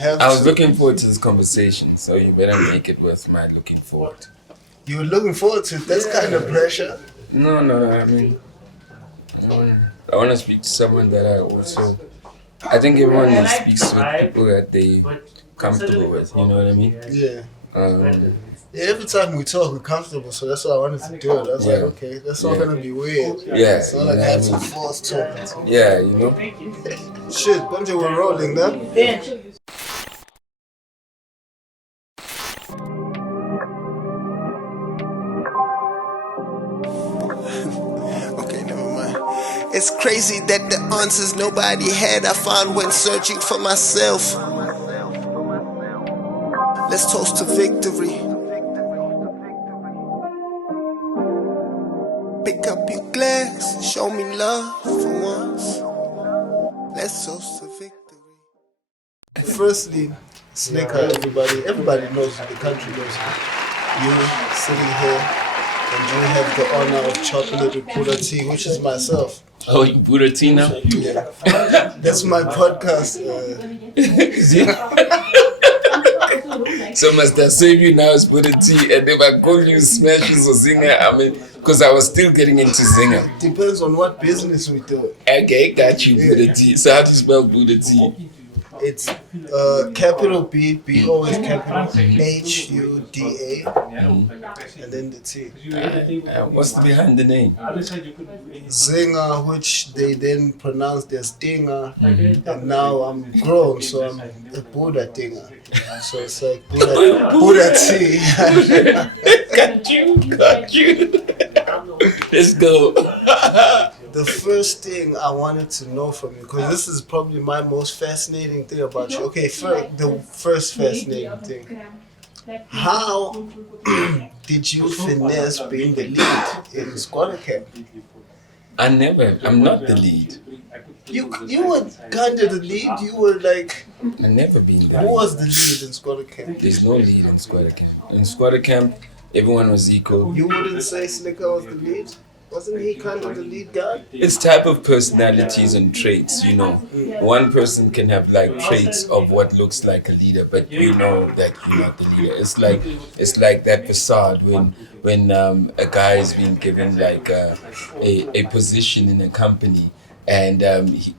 I was looking forward to this conversation, so you better make it worth my looking forward. You were looking forward to it? That's kind of pressure. No, I mean, I want to speak to someone that I think everyone speaks with people that they comfortable with, you know what I mean? Yeah. Um, Every time we talk, we're comfortable, so that's why I wanted to do it. I was like, okay, that's not gonna be weird. Yeah. It's not like I had to force talking. Yeah, you know? Shit, bunch we're rolling, then. Okay, never mind. It's crazy that the answers nobody had I found when searching for myself. Let's toast to victory. Pick up your glass, show me love for once. Let's toast to victory. Firstly, Slikour, everybody knows, the country knows you sitting here, and you have the honor of Choppin It with Bhuda T, which is myself. Oh, you Bhuda T now? Yeah. That's my podcast. So must I save you now as Bhuda T, and if I call you Smashes or Singer, I mean, because I was still getting into Singer. Depends on what business we do. Okay, got you, Bhuda T. So how do you spell Bhuda T? It's capital B always capital HUDA, and then the T. What's behind the name? Zinger, which they then pronounced as Stinger, and now I'm grown, so I'm a Bhuda Dinger. So it's like Bhuda T. Got you. Let's go. The first thing I wanted to know from you, because this is probably my most fascinating thing about you. Okay, the first fascinating thing. How did you finesse being the lead in Squatter Camp? I'm not the lead. You were kind of the lead. You were like. I've never been there. Who was the lead in Squatter Camp? There's no lead in Squatter Camp. In Squatter Camp, everyone was equal. You wouldn't say Slikour was the lead? Wasn't he kind of the lead guy? It's type of personalities and traits, you know. One person can have like traits of what looks like a leader, but you know that you're not the leader. It's like that facade when a guy is being given like a position in a company, and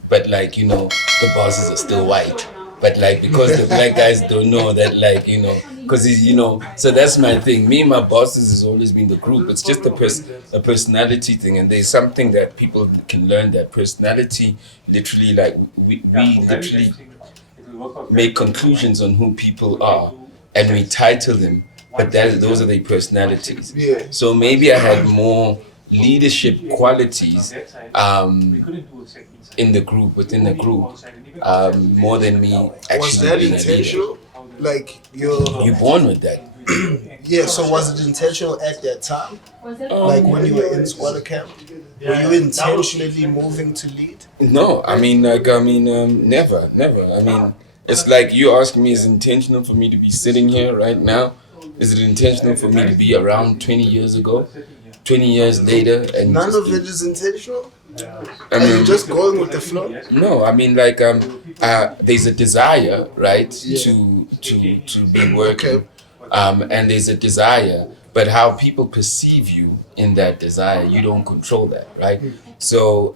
but like, you know, the bosses are still white. But like, because the black guys don't know that, like, you know, because you know, so that's my thing. Me and my bosses has always been the group. It's just a personality thing, and there's something that people can learn, that personality literally, like, we literally make conclusions on who people are, and we title them, but those are their personalities. Yeah. So maybe I had more leadership qualities in the group, within the group, more than me actually. Was that being intentional? Like you're born with that. Yeah, so was it intentional at that time? Like when you were in Squatter Camp? Were you intentionally moving to lead? No, never. I mean, it's like you asking me, is it intentional for me to be sitting here right now? Is it intentional for me to be around 20 years ago? 20 years later? And none of it is intentional? I mean, are you just going with the flow? No, I mean, like, there's a desire, right, to be working, and there's a desire, but how people perceive you in that desire, you don't control that, right? So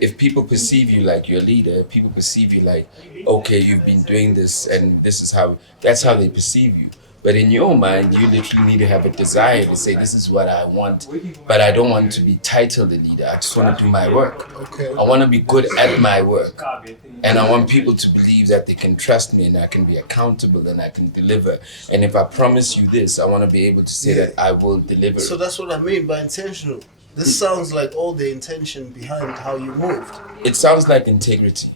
if people perceive you like you're a leader, if people perceive you like, okay, you've been doing this, and that's how they perceive you. But in your mind, you literally need to have a desire to say, this is what I want, but I don't want to be titled a leader. I just want to do my work. Okay. I want to be good at my work. And I want people to believe that they can trust me, and I can be accountable, and I can deliver. And if I promise you this, I want to be able to say that I will deliver. So that's what I mean by intentional. This sounds like all the intention behind how you moved. It sounds like integrity.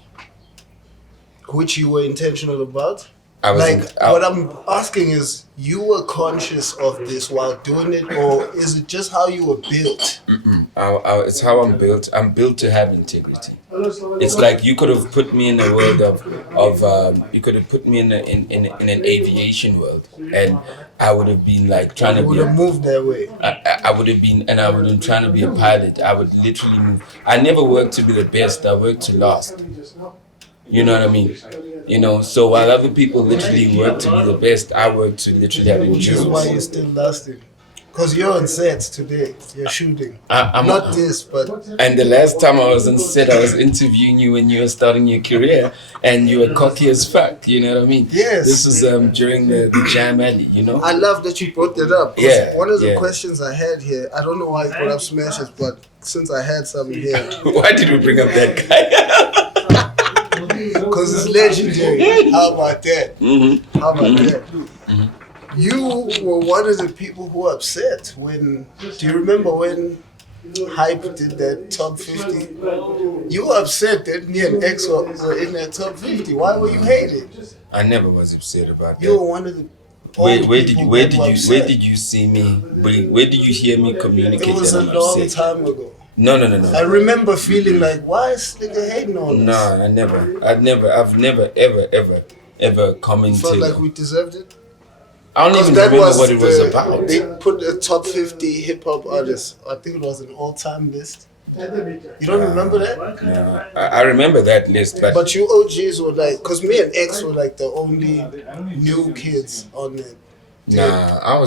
Which you were intentional about? What I'm asking is, you were conscious of this while doing it, or is it just how you were built? It's how I'm built. I'm built to have integrity. It's like you could have put me in a world you could have put me in an aviation world, and I would have been like trying to be. Would have moved that way. I would have been, and I would have been trying to be a pilot. I would literally move. I never worked to be the best. I worked to last. You know what I mean? You know, so while other people literally work to be the best, I work to literally have Which is why endurance. you're still lasting. Because you're on set today. You're shooting. I'm Not this, but And the last time I was on set, I was interviewing you when you were starting your career, and you were cocky as fuck. You know what I mean? yes. This was during the Jam Alley. You know? I love that you brought that up. 'Cause Yeah, one of the yeah. questions I had here, I don't know why I brought up Smashes, but since I had some here, Why did we bring up that guy? because it's legendary. How about that? Mm-hmm. How about that? You were one of the people who were upset when. Do you remember when Hype did that top 50? You were upset that me and X were in that top 50. Why were you hating? I never was upset about You were that. one of the. Where only did you people where that did were you upset. where did you see me? Where did you hear me communicate It was that a I'm long upset? time ago. No. I remember feeling like, why is nigga hating on us? Nah, I've never ever commented. Felt like we deserved it. I don't even That remember was what it was about. They put a top 50 hip hop artists. I think it was an all-time list. You don't remember that? No, I remember that list, But you OGs were like, because me and X were like the only new kids on it. nah, I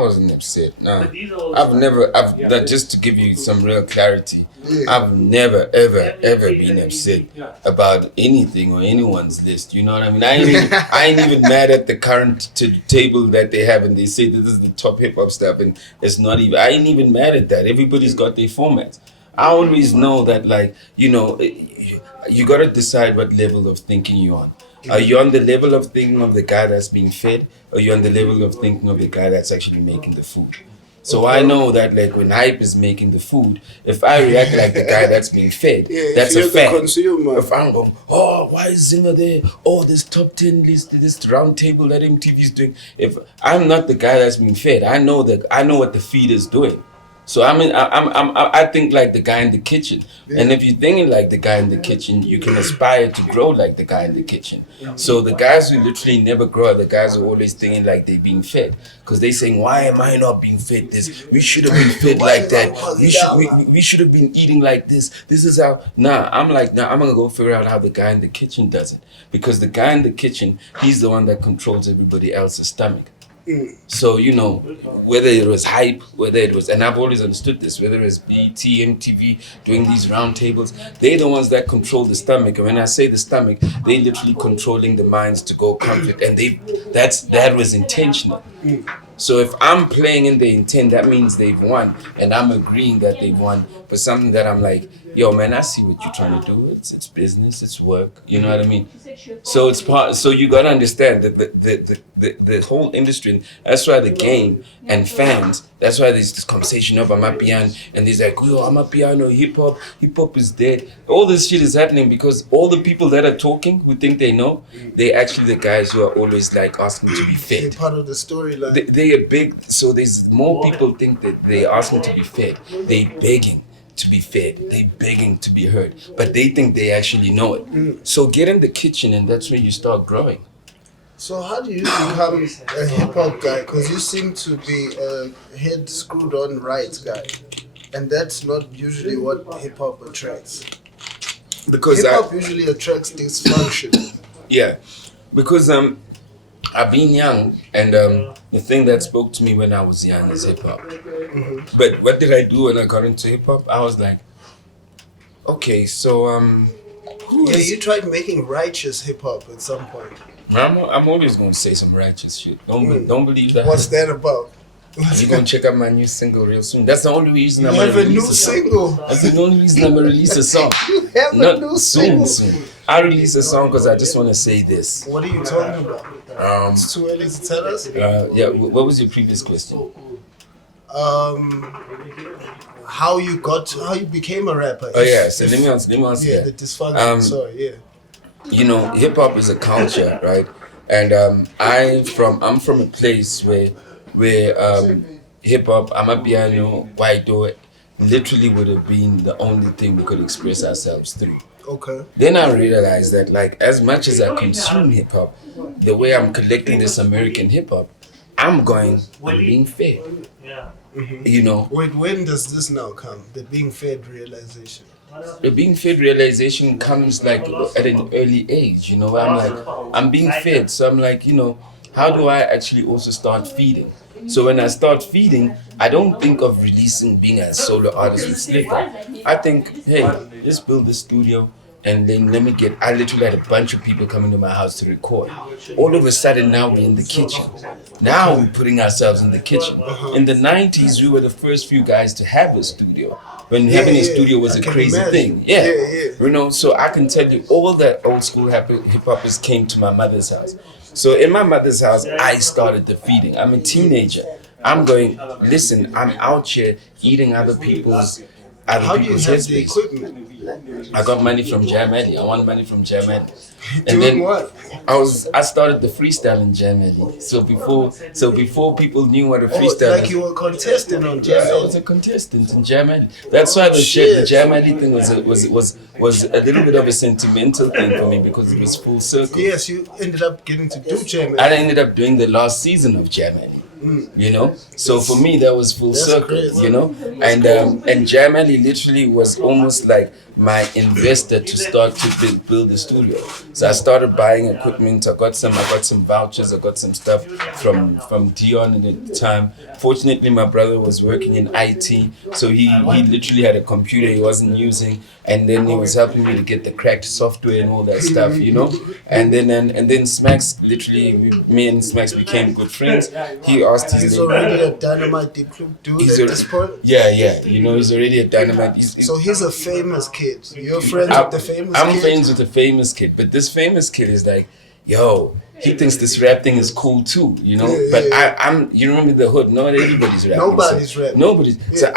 wasn't upset. Nah, that just to give you some real clarity, I've never ever been upset about anything or anyone's list. You know what I mean? I ain't even mad at the current table that they have, and they say this is the top hip hop stuff, and it's not even. I ain't even mad at that. Everybody's got their formats. I always know that, like, you know, you got to decide what level of thinking you're on. Are you on the level of thinking of the guy that's being fed, or are you on the level of thinking of the guy that's actually making the food? So I know that, like, when Hype is making the food, if I react like the guy that's being fed, that's a fact. If I'm going, oh, why is Zinger there? Oh, this top 10 list, this round table that MTV's doing. If I'm not the guy that's being fed, I know what the feed is doing. So I think like the guy in the kitchen, and if you're thinking like the guy in the kitchen, you can aspire to grow like the guy in the kitchen. So the guys who literally never grow are the guys who are always thinking like they're being fed, because they're saying, why am I not being fed this? We should have been fed like that. We should have been eating like this. This is how. I'm gonna go figure out how the guy in the kitchen does it, because the guy in the kitchen, he's the one that controls everybody else's stomach. So, you know, whether it was Hype, and I've always understood this, whether it's BT, MTV doing these round tables, they're the ones that control the stomach. And when I say the stomach, they literally controlling the minds to go conflict, and that was intentional. So if I'm playing in the intent, that means they've won, and I'm agreeing that they've won for something that I'm like, yo, man, I see what you're trying to do. It's business, it's work. You know what I mean? So it's part. So you gotta understand that the whole industry. And that's why the game and fans. That's why there's this conversation of Amapiano, and there's like, yo, Amapiano, hip hop is dead. All this shit is happening because all the people that are talking, who think they know, they're actually the guys who are always like asking to be fed. They're part of the storyline. They are big. So there's more people think that they're asking to be fed. They begging to be fed. They begging to be heard, but they think they actually know it. So get in the kitchen, and that's when you start growing. So how do you become a hip hop guy? Because you seem to be a head screwed on right guy, and that's not usually what hip hop attracts. Because hip hop usually attracts dysfunction. Yeah, because I've been young, and the thing that spoke to me when I was young is hip hop. But what did I do when I got into hip hop? I was like, okay, so you tried making righteous hip hop at some point. I'm always gonna say some righteous shit. Don't believe that. What's that about? You're gonna check out my new single real soon. That's the only reason I'm gonna release a single. That's the only reason I'm gonna release a song. You have a new single. Soon. I release a song because I just want to say this. What are you talking about? It's too early to tell us. Yeah. What was your previous question? How you became a rapper? Oh yeah. So let me answer. Yeah, the dysfunction. Sorry. Yeah. You know, hip hop is a culture, right? And I'm from a place where hip hop, Amapiano, Waido, literally would have been the only thing we could express ourselves through. Okay. Then I realized that, like, as much as I consume hip hop, the way I'm collecting this American hip hop, I'm being fed. Yeah. You know. Wait, when does this now come? The being fed realization. the being fed realization comes like at an early age, you know. I'm like, I'm being fed, so I'm like, you know, how do I actually also start feeding? So when I start feeding, I don't think of releasing being a solo artist with Slikour. I think, hey, let's build the studio and then let me get. I literally had a bunch of people coming to my house to record. All of a sudden, now we're in the kitchen. Now we're putting ourselves in the kitchen. In the 90s, we were the first few guys to have a studio. When having a studio was a crazy thing. Yeah. You know, so I can tell you all that old school hip hoppers came to my mother's house. So in my mother's house, I started the feeding. I'm a teenager. I'm going, listen, I'm out here eating other people's headspace. I got money from Germany. I won money from Germany. And then what? I started the freestyle in Germany. So before people knew what a freestyle like you were contesting on Germany. Yeah, I was a contestant in Germany. That's why the Germany thing was a little bit of a sentimental thing for me because it was full circle. Yes, you ended up getting to do Germany. I ended up doing the last season of Germany. You know, so for me that was full circle. Crazy. You know, and Germany literally was almost like my investor to start to build the studio. So I started buying equipment. I got some vouchers. I got some stuff from Dion at the time. Fortunately, my brother was working in IT, so he literally had a computer he wasn't using, and then he was helping me to get the cracked software and all that stuff, you know. And then Smacks, literally, me and Smacks became good friends. He asked his He's already a dynamite deep dude at this point. Yeah, you know, he's already a dynamite. So he's a famous kid. You're friends with the famous kid? I'm friends with the famous kid, but this famous kid is like, yo, he thinks this rap thing is cool too, you know. I'm you remember the hood? Not everybody's rapping. Nobody's rapping. Nobody's. Yeah. So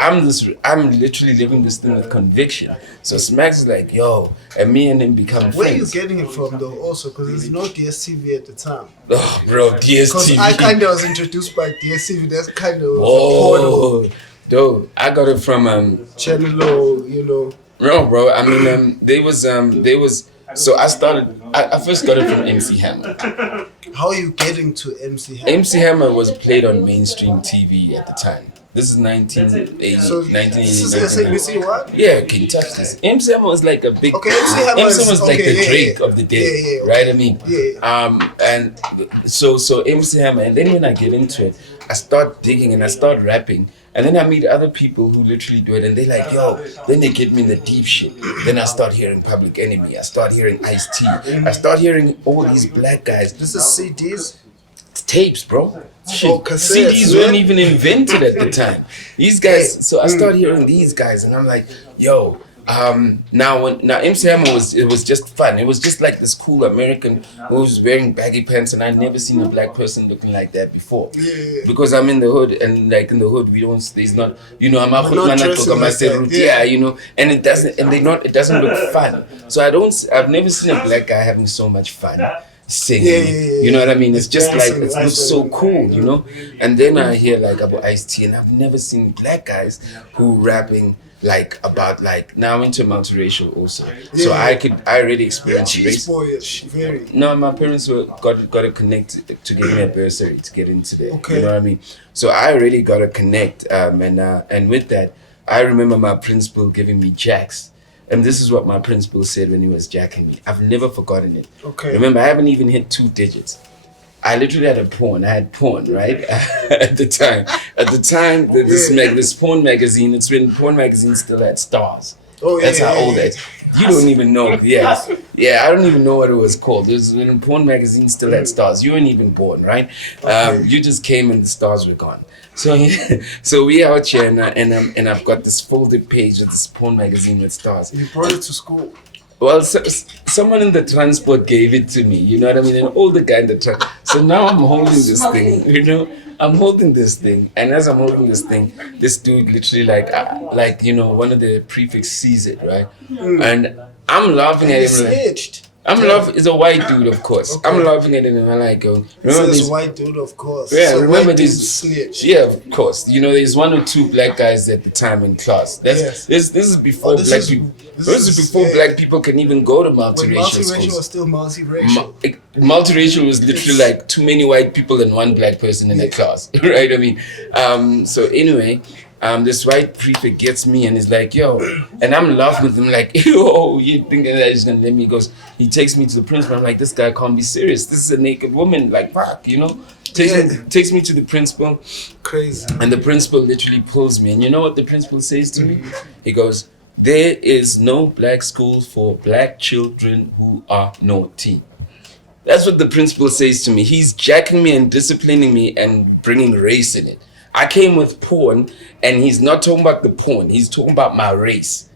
I'm literally living this thing with conviction. So Smacks is like, yo, and me and him become friends. Where are you getting it from though? Also, because there's no DSTV at the time. Oh, bro, DSTV. Because I kind of was introduced by DSTV. That's kind of porno. Dude, I got it from Channel O, you know. No, bro. I mean, they was. So I first got it from MC Hammer. How are you getting to MC Hammer? MC Hammer was played on mainstream TV at the time. This is 1980. So 1980. What? Yeah, can you touch this? MC Hammer was like a big. Okay, MC Hammer was like the Drake of the day, right? I mean, and so MC Hammer, and then when I get into it, I start digging and I start rapping. And then I meet other people who literally do it and they like, yo, then they get me in the deep shit. Then I start hearing Public Enemy. I start hearing Ice-T. I start hearing all these black guys. This is CDs? It's tapes, bro. Oh, cassettes, CDs weren't even invented at the time. These guys, so I start hearing these guys and I'm like, yo, now MC Hammer was just fun. It was just like this cool American who was wearing baggy pants, and I'd never seen a black person looking like that before. Yeah. Because I'm in the hood, and like in the hood, there's not, you know, I'm you know, and it doesn't look fun. So I've never seen a black guy having so much fun singing. You know what I mean? It's just like it looks so cool, you know. And then I hear like about Ice-T, and I've never seen black guys who rapping like about like now I'm into multiracial also. So I already experienced race. Very. No, my parents got to connect to give me a bursary to get into there. Okay. You know what I mean? So I already got to connect, and with that, I remember my principal giving me jacks. And this is what my principal said when he was jacking me. I've never forgotten it. Okay. Remember, I haven't even hit 2 digits. I literally had I had porn, right? At the time, this porn magazine, it's when porn magazine still had stars. Oh, yeah. That's how old that is. You don't even know. Yeah, I don't even know what it was called. It was when porn magazine still had stars. You weren't even born, right? You just came and the stars were gone. So we out here and I've got this folded page of this porn magazine with stars. You brought it to school. Well, someone in the transport gave it to me, you know what I mean? An older guy in the truck. So now I'm holding this thing, you know? I'm holding this thing. And as I'm holding this thing, this dude literally like you know, one of the prefix sees it, right? And I'm laughing at him. Snitched. Laughing. It's a white dude, of course. Okay. I'm laughing at him and I'm like, remember this white dude, of course. Yeah, so remember this snitch. Yeah, of course. You know, there's 1 or 2 black guys at the time in class. This is before black people. This is before black people can even go to multiracial schools. Multiracial was still multiracial. Multiracial was literally like too many white people and 1 black person in a class, right? I mean, so anyway, this white prefect gets me and is like, yo, and I'm laughing with him like, yo, you thinking that he's gonna let me? He goes, he takes me to the principal. I'm like, this guy can't be serious. This is a naked woman. Like, fuck, you know? Takes me to the principal. Crazy. And the principal literally pulls me. And you know what the principal says to me? He goes, there is no black school for black children who are naughty. That's what the principal says to me. He's jacking me and disciplining me and bringing race in it. I came with porn, and he's not talking about the porn. He's talking about my race.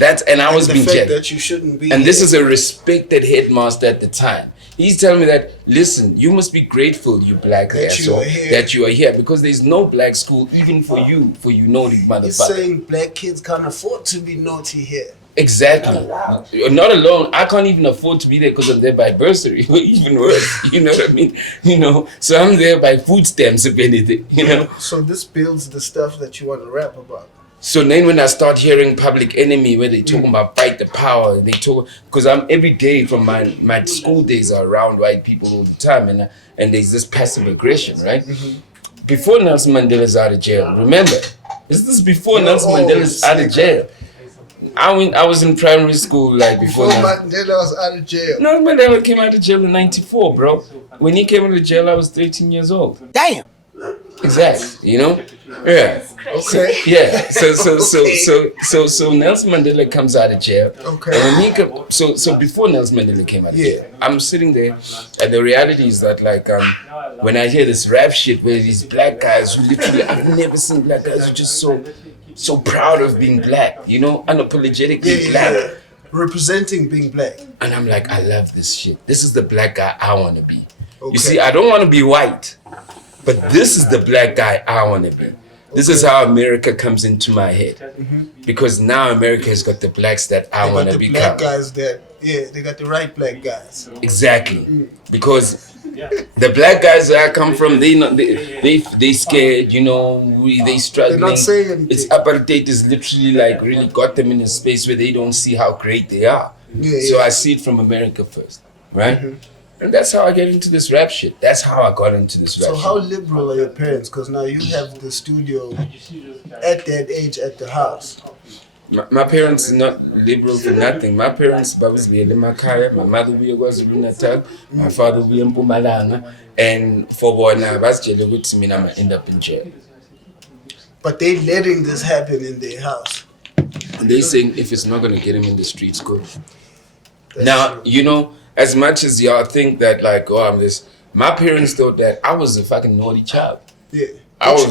I was being jacked. That you shouldn't be. And this is a respected headmaster at the time. He's telling me that, listen, you must be grateful, you black asshole, that you are here, because there's no black school even for you naughty motherfucker. He's saying black kids can't afford to be naughty here. Exactly. Not alone. I can't even afford to be there because I'm there by bursary. Even worse. You know what I mean? You know, so I'm there by food stamps, if anything. You know. So this builds the stuff that you want to rap about. So then when I start hearing Public Enemy, where they talking about fight the power, they talk, because I'm every day from my school days are around white people all the time, and there's this passive aggression, right? Before Nelson Mandela's out of jail, remember, is this before Nelson Mandela's out of jail? I was in primary school like before Mandela was out of jail. No, Mandela came out of jail in '94, bro. When he came out of jail, I was 13 years old. Damn. Exactly, you know? Yeah. Okay. Yeah. So Nelson Mandela comes out of jail. Okay. And when so before Nelson Mandela came out of jail, I'm sitting there, and the reality is that like when I hear this rap shit where these black guys who literally, I've never seen black guys who are just so proud of being black, you know, unapologetically black. Representing being black. And I'm like, I love this shit. This is the black guy I want to be. Okay. You see, I don't want to be white, but this is the black guy I want to be. This is how America comes into my head. Because now America has got the blacks that I want to become. Black guys that, they got the right black guys. Exactly. Because the black guys that I come from, they scared, you know, they struggling. They're not saying anything. It's apartheid is literally like really got them in a space where they don't see how great they are. So I see it from America first, right? And that's how I get into this rap shit. That's how I got into this rap shit. So how liberal are your parents? Because now you have the studio at that age at the house. My parents are not liberal for nothing. My parents, babas be in Makaya, my mother was in Natal, my father be in Mpumalanga, and for one, I was to me, I'm end up in jail. But they letting this happen in their house. And they saying if it's not gonna get him in the streets, good. Now, you know, as much as y'all think that like, oh, I'm this, my parents thought that I was a fucking naughty child. Yeah.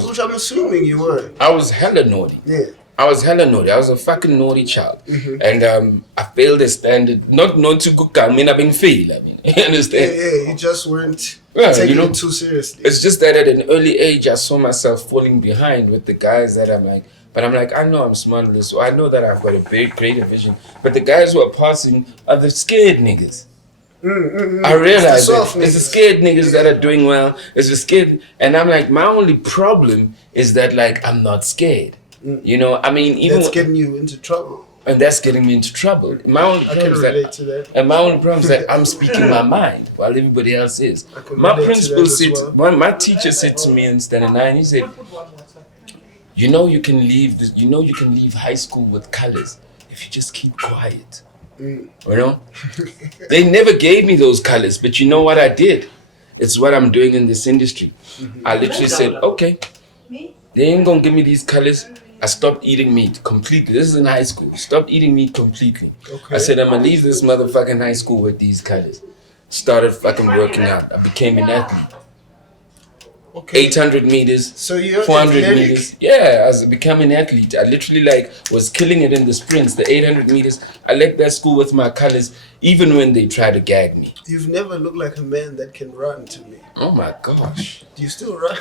Which I'm assuming you were. I was hella naughty. Yeah. I was hella naughty. I was a fucking naughty child. And I failed the standard. Not to cook, I mean, I've been failed. I mean, you understand? Yeah, you just weren't taking it too seriously. It's just that at an early age, I saw myself falling behind with the guys that I'm like, but I'm like, I know I'm smart in this, so I know that I've got a big, greater vision. But the guys who are passing are the scared niggas. I realize it's the scared niggas that are doing well. It's the scared, and I'm like, my only problem is that like I'm not scared. You know, I mean, even that's getting you into trouble. And that's getting me into trouble. My only problem is that, and my only problem is that I'm speaking my mind while everybody else is. My principal said, my teacher said to me in Standard 9, he said, you know you can leave high school with colors if you just keep quiet. You know? They never gave me those colors, but you know what I did? It's what I'm doing in this industry. I literally said, okay, they ain't gonna give me these colors. I stopped eating meat completely. This is in high school. Stopped eating meat completely. Okay. I said, I'm gonna leave this motherfucking high school with these colors. Started fucking working out. I became an athlete. Okay. 800 meters, so 400 meters. Yeah, I was becoming an athlete. I literally like was killing it in the sprints, the 800 meters. I left that school with my colors, even when they tried to gag me. You've never looked like a man that can run to me. Oh my gosh. Do you still run?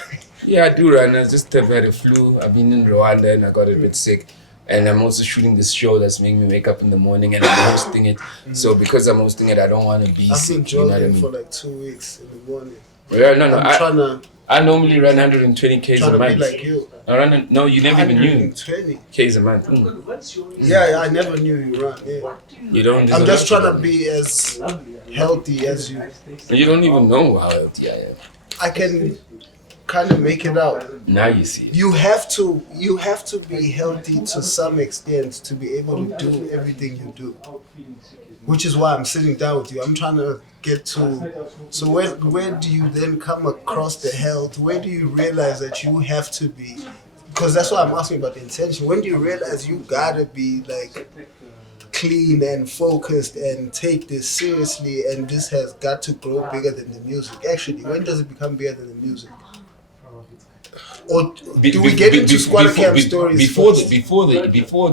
Yeah, I do run. I just have had a flu. I've been in Rwanda and I got a bit sick. And I'm also shooting this show that's making me wake up in the morning and I'm hosting it. So because I'm hosting it, I don't want to be sick. I've been jogging for like 2 weeks in the morning. Yeah, no. I normally run 120 Ks a month. Be like you. No, you never even knew. 120 Ks a month. Yeah, I never knew you run. Yeah. You don't. I'm just trying to be as healthy as you. You don't even know how healthy I am. I can kind of make it out. Now you see it. You have to be healthy to some extent to be able to do everything you do. Which is why I'm sitting down with you. I'm trying to get to. So where do you then come across the health? Where do you realize that you have to be? Because that's why I'm asking about the intention. When do you realize you gotta be like clean and focused and take this seriously, and this has got to grow bigger than the music? Actually, when does it become bigger than the music? Or do we get into squatter camp stories before first? before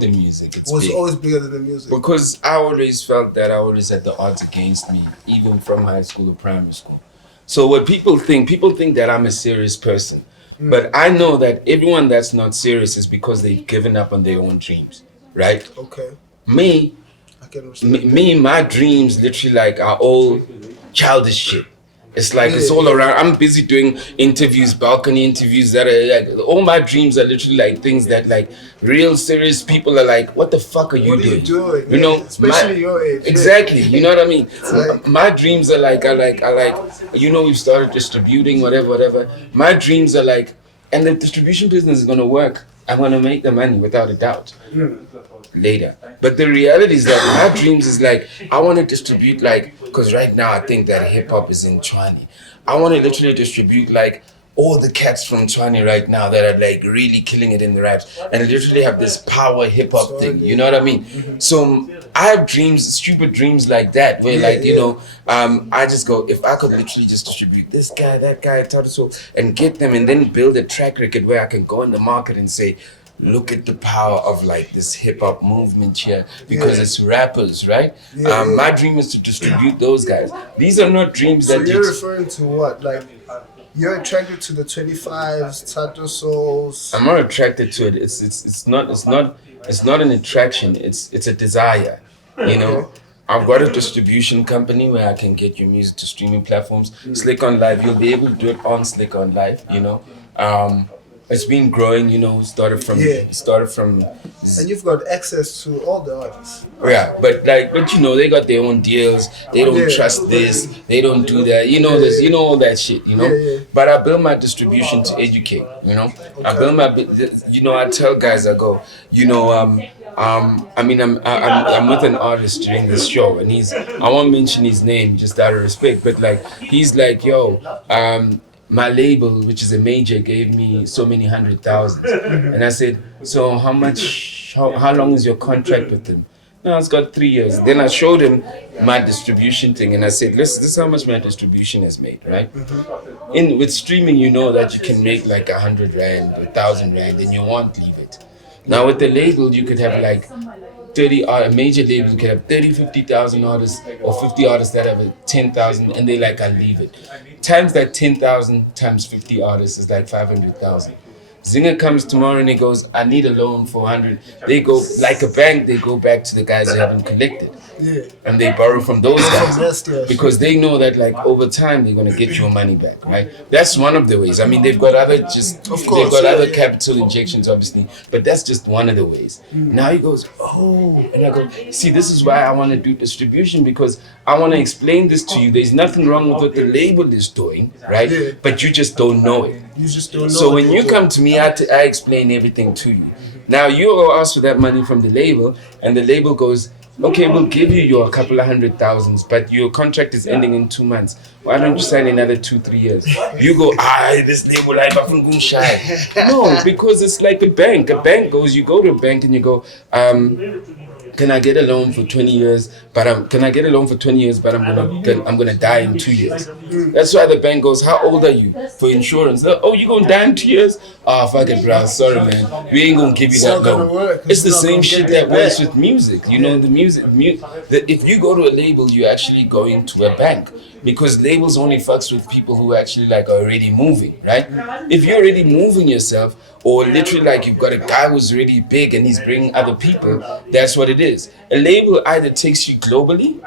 the music? It's Was big. always bigger than the music. Because I always felt that I always had the odds against me, even from high school or primary school. So what people think that I'm a serious person. But I know that everyone that's not serious is because they've given up on their own dreams, right? Okay. Me, I can respect my dreams literally like are all childish shit. It's like it's all around. I'm busy doing interviews, balcony interviews that are like, all my dreams are literally like things that like real serious people are like, what the fuck are you What are doing? you doing? You know, especially your age. Exactly. You know what I mean? like- My dreams are like, you know, we've started distributing whatever. My dreams are like, and the distribution business is gonna work. I'm gonna make the money without a doubt. Later. But the reality is that my dreams is like, I want to distribute like, because right now I think that hip hop is in Tshwane. I want to literally distribute like all the cats from Tshwane right now that are like really killing it in the raps and literally have this power hip hop thing. You know what I mean? So I have dreams, stupid dreams like that, where you know, I just go, if I could literally just distribute this guy, that guy, so and get them and then build a track record where I can go in the market and say, look at the power of like this hip hop movement here because it's rappers, right? My dream is to distribute those guys. These are not dreams So that you're referring to what? Like you're attracted to the 25s, Tato Souls. I'm not attracted to it. It's not an attraction. It's a desire. You know, I've got a distribution company where I can get your music to streaming platforms. Slikour Live, you'll be able to do it on Slikour Live. You know, it's been growing. You know, started from. And you've got access to all the artists. Yeah, but you know, they got their own deals. They don't trust this. They don't do that. You know this. You know all that shit. You know. But I build my distribution to educate. You know. I build my. You know, I tell guys, I go. You know, I mean, I'm with an artist during this show, and I won't mention his name just out of respect, but like he's like, yo, my label, which is a major, gave me so many 100,000, and I said, so how much? How long is your contract with them? No, it's got 3 years. Then I showed him my distribution thing, and I said, this is how much my distribution has made, right? With streaming, you know that you can make like 100 rand, 1,000 rand, and you won't leave it. Now with the label, you could have like 30, a major label, you could have 30, 50,000 artists or 50 artists that have a 10,000 and they like, I'll leave it. Times that 10,000 times 50 artists is like 500,000. Zinger comes tomorrow and he goes, I need a loan for 100. They go, like a bank, they go back to the guys who haven't collected. And they borrow from those guys because they know that like over time they're gonna get your money back, right? That's one of the ways. I mean, they've got other other capital injections, obviously, but that's just one of the ways. Now he goes, oh, and I go, see, this is why I want to do distribution because I want to explain this to you. There's nothing wrong with what the label is doing, right? But you just don't know it. You just don't know. So when you come to me, I explain everything to you. Now you go ask for that money from the label, and the label goes, okay, we'll give you your couple of 100,000, but your contract is ending in 2 months. Why don't you sign another 2-3 years? You go, this label life, I'm going shy. No, because it's like a bank. A bank goes, you go to a bank and you go, can I get a loan for 20 years? But I'm gonna die in 2 years. That's why the bank goes, how old are you for insurance? Oh, you gonna die in 2 years? Ah, fuck it, bro. Sorry, man. We ain't gonna give you that loan. It's the same shit that works with music. You know, the music. If you go to a label, you're actually going to a bank because labels only fucks with people who actually like are already moving, right? If you're already moving yourself, or literally like you've got a guy who's really big and he's bringing other people, that's what it is. A label either takes you globally,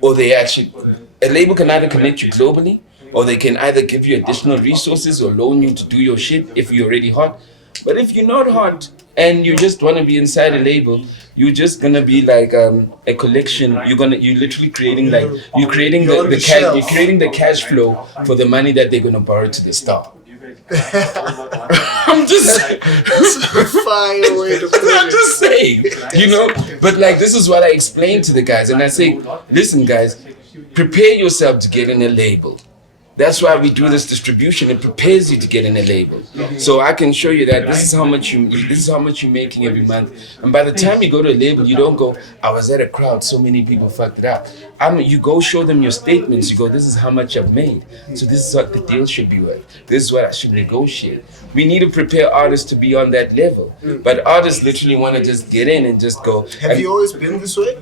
or a label can either connect you globally, or they can either give you additional resources or loan you to do your shit if you're already hot. But if you're not hot and you just want to be inside a label, you're just gonna be like a collection. You're literally creating the cash flow for the money that they're gonna borrow to the star. I'm just That's a fire way to put I'm it. just saying, you know. But like, this is what I explain to the guys, and I say, listen, guys, prepare yourself to get in a label. That's why we do this distribution. It prepares you to get in a label. So I can show you that this is how much you're making every month. And by the time you go to a label, you don't go, I was at a crowd, so many people fucked it up. You go show them your statements. You go, this is how much I've made. So this is what the deal should be worth. This is what I should negotiate. We need to prepare artists to be on that level. But artists literally want to just get in and just go. Have you always been this way?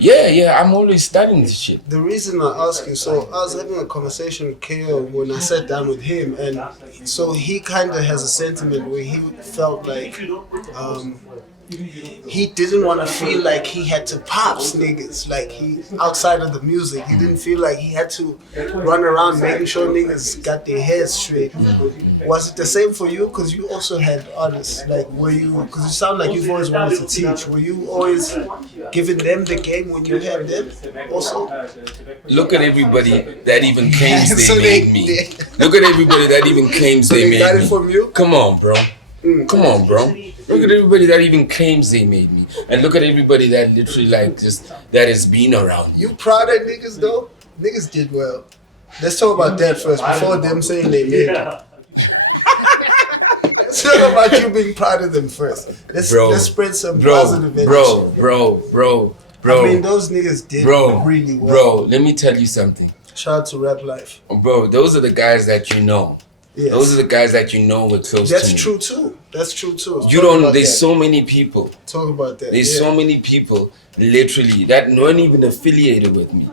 Yeah, I'm always studying this shit. The reason I ask you, so I was having a conversation with KO when I sat down with him, and so he kind of has a sentiment where he felt like he didn't want to feel like he had to pops niggas, like he outside of the music. He didn't feel like he had to run around making sure niggas got their heads straight. Was it the same for you? Because you also had artists, like were you, because you sound like you've always wanted to teach. Were you always giving them the game when you had them also? Look at everybody that even claims So they made me. Look at everybody that even claims they made got me. it from you? Come on, bro. Come on, bro. Look at everybody that even claims they made me. And look at everybody that literally like just that has been around. You proud of niggas though? Niggas did well. Let's talk about that first before them saying they made it. Let's talk about you being proud of them first. Let's spread some positive energy. Bro. I mean, those niggas did really well. Bro, let me tell you something. Shout out to Rap Life. Bro, those are the guys that you know. Yes. Those are the guys that you know were close to me. That's true too. You don't, there's so many people. Talk about that. There's so many people, literally, that weren't even affiliated with me.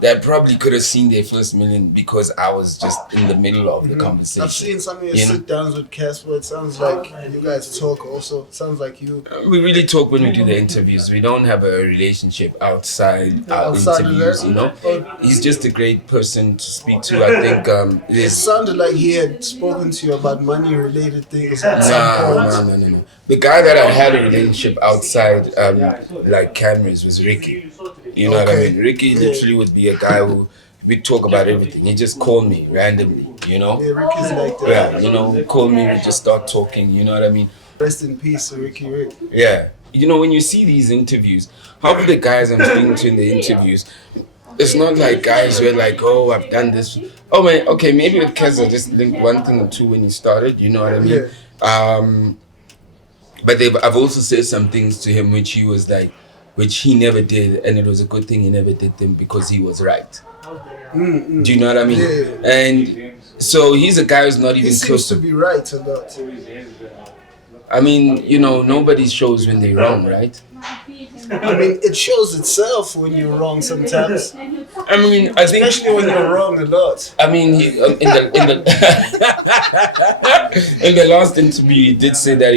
That probably could have seen their first million because I was just in the middle of the conversation. I've seen some of your sit-downs with Casper. It sounds like you guys talk also. It sounds like you... We really talk when we do the interviews. We don't have a relationship outside our interviews, you know? He's just a great person to speak to. I think it sounded like he had spoken to you about money-related things at some point. No. The guy that I had a relationship outside like cameras was Ricky. You know what I mean? Ricky literally would be a guy who we'd talk about everything. He just called me randomly, you know? Yeah, Ricky's like that. Yeah, you know, call me, we just start talking, you know what I mean? Rest in peace, Ricky Rick. Yeah. You know, when you see these interviews, half of the guys I'm speaking to in the interviews, it's not like guys who are like, oh, I've done this. Oh, man, okay, maybe with Kez I just linked one thing or two when he started, you know what I mean? Yeah. But I've also said some things to him which he never did, and it was a good thing he never did them because he was right. Do you know what I mean? Yeah. And so he's a guy who's not even he close seems to be right a lot. I mean, you know, nobody shows when they're wrong, right? I mean, it shows itself when you're wrong sometimes. I mean, I think Especially when you're wrong a lot. I mean, in the last interview, he did say that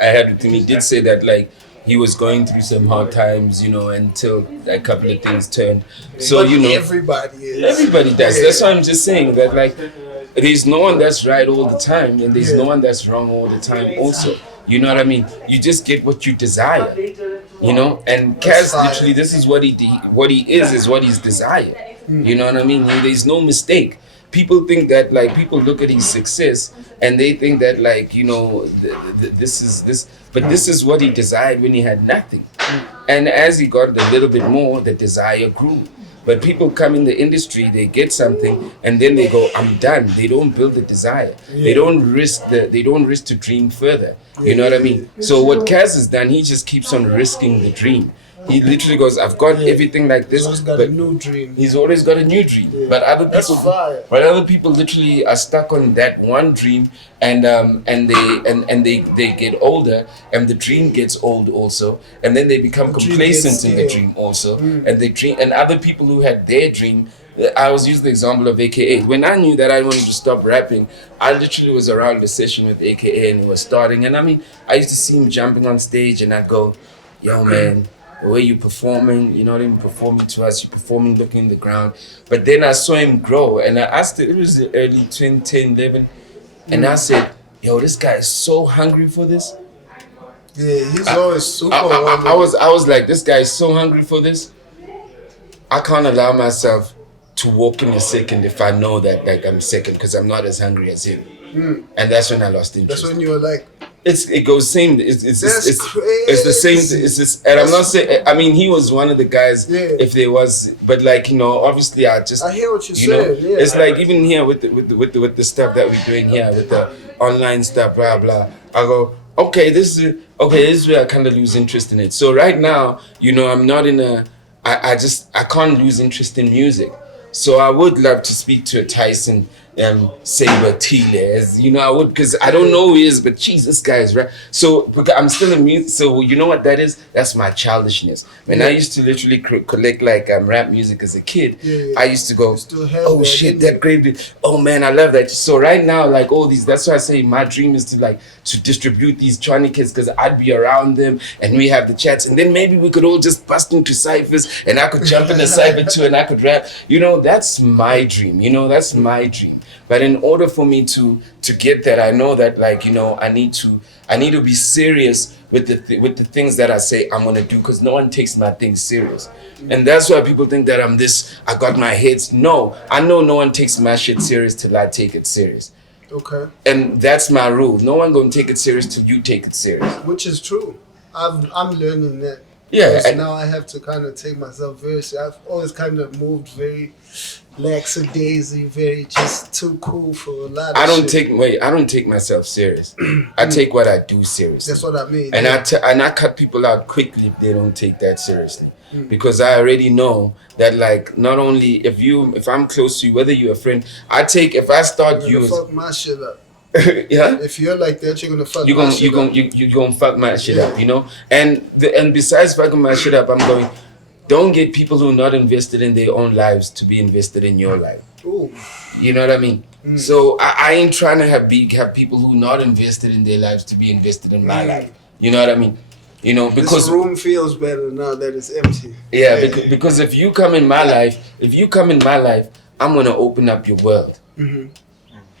I had with him. He did say that like he was going through some hard times, you know, until a couple of things turned. So but you know, everybody is. Everybody does. That's why I'm just saying that like there's no one that's right all the time, and there's no one that's wrong all the time. Also, you know what I mean? You just get what you desire. You know, and Kaz literally, this is what he is what he's desired. You know what I mean? There's no mistake. People think that like people look at his success and they think that like, you know, this is what he desired when he had nothing. And as he got a little bit more, the desire grew. But people come in the industry, they get something, and then they go, "I'm done." They don't build the desire. They don't risk to dream further. You know what I mean? So what Kaz has done, he just keeps on risking the dream. He literally goes, "I've got everything like this." He's got a new dream. He's always got a new dream. Yeah. But other people literally are stuck on that one dream, and they get older, and the dream gets old also, and then they become complacent in the dream also, and they dream. And other people who had their dream, I was using the example of AKA. When I knew that I wanted to stop rapping, I literally was around the session with AKA, and he was starting. And I mean, I used to see him jumping on stage, and I'd go, "Yo, man, the way you performing, you're not even performing to us, you're performing looking in the ground." But then I saw him grow, and I asked it was the early 2010, 11, and I said, "Yo, this guy is so hungry for this." Yeah, he's always super I was like, this guy is so hungry for this. I can't allow myself to walk in a second if I know that like I'm second, because I'm not as hungry as him. And that's when I lost interest. That's when you were like, it goes same. It's crazy. It's the same. It's this, and I'm not saying. I mean, he was one of the guys. Yeah. If there was, but like obviously, I hear what you're saying. Yeah. It's like even here with the stuff that we're doing here with the online stuff, blah blah. I go, okay, this is where I kind of lose interest in it. So right now, I'm not in a. I can't lose interest in music. So I would love to speak to a Tyson Saber Tile, as I would, because I don't know who he is, but geez, this guy is right. So because I'm still a mute, so you know what that is? That's my childishness. When I used to literally collect like rap music as a kid, I used to go, oh shit, that great, oh man, I love that. So right now, like all these, that's why I say my dream is to distribute these Chani kids, because I'd be around them and we have the chats, and then maybe we could all just bust into ciphers and I could jump in the cipher too and I could rap. That's my dream. That's my dream. But in order for me to get that, I know that I need to be serious with the things that I say I'm gonna do, because no one takes my things serious. And that's why people think that I got my hits. No, I know no one takes my shit serious till I take it serious. Okay. And that's my rule. No one gonna take it serious till you take it serious. Which is true. I'm learning that. Yeah. Now I have to kind of take myself very seriously. I've always kind of moved very lackadaisy, very just too cool for a lot of I don't shit. take myself serious. I take what I do seriously. That's what I mean. And I cut people out quickly if they don't take that seriously. Because I already know that, like, not only if I'm close to you, whether you're a friend, if I start you're gonna fuck my shit up. Yeah. If you're like that, you're gonna fuck my shit up. You're gonna fuck my shit up, And besides fucking my shit up, I'm going, don't get people who are not invested in their own lives to be invested in your life. Ooh. You know what I mean? So I ain't trying to have people who not invested in their lives to be invested in my life. You know what I mean? Because this room feels better now that it's empty. Yeah, because if you come in my life, I'm gonna open up your world.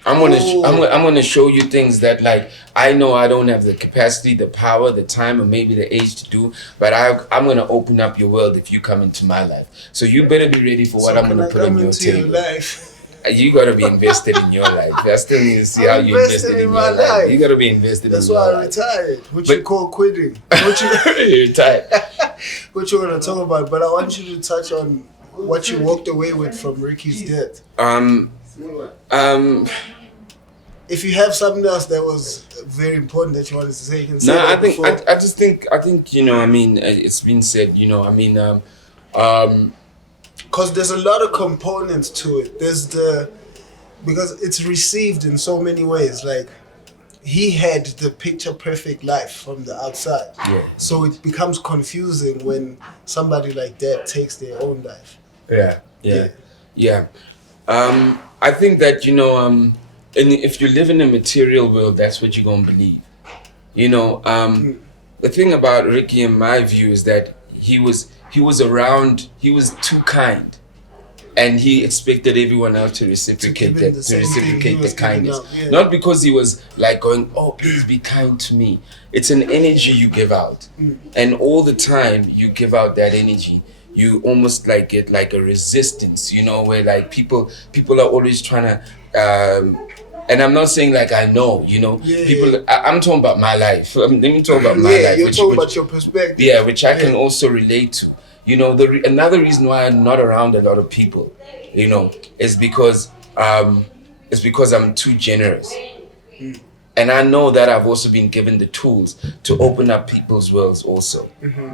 I'm gonna show you things that, like, I know I don't have the capacity, the power, the time, or maybe the age to do, but I'm gonna open up your world if you come into my life. So you better be ready for what I'm gonna put on your table. You gotta be invested in your life. I still need to see how you invested in your life. You gotta be invested in your life. That's why I retired. What you call quitting? You're retired. What you wanna talk about? But I want you to touch on what you walked away with from Ricky's death. If you have something else that was very important that you wanted to say, you can say. No, I think it's been said. Because there's a lot of components to it. Because it's received in so many ways. Like, he had the picture perfect life from the outside. Yeah. So it becomes confusing when somebody like that takes their own life. Yeah. I think that and if you live in a material world, that's what you're gonna believe. The thing about Ricky, in my view, is that he was too kind, and he expected everyone else to reciprocate the kindness. Not because he was like going, oh, please be kind to me. It's an energy you give out, and all the time you give out that energy, you almost like get like a resistance, where like people are always trying to. And I'm not saying like I know, people. I'm talking about my life. Let me talk about my life. You're talking about your perspective. Yeah, which I can also relate to. Another reason why I'm not around a lot of people, is because I'm too generous. And I know that I've also been given the tools to open up people's worlds also.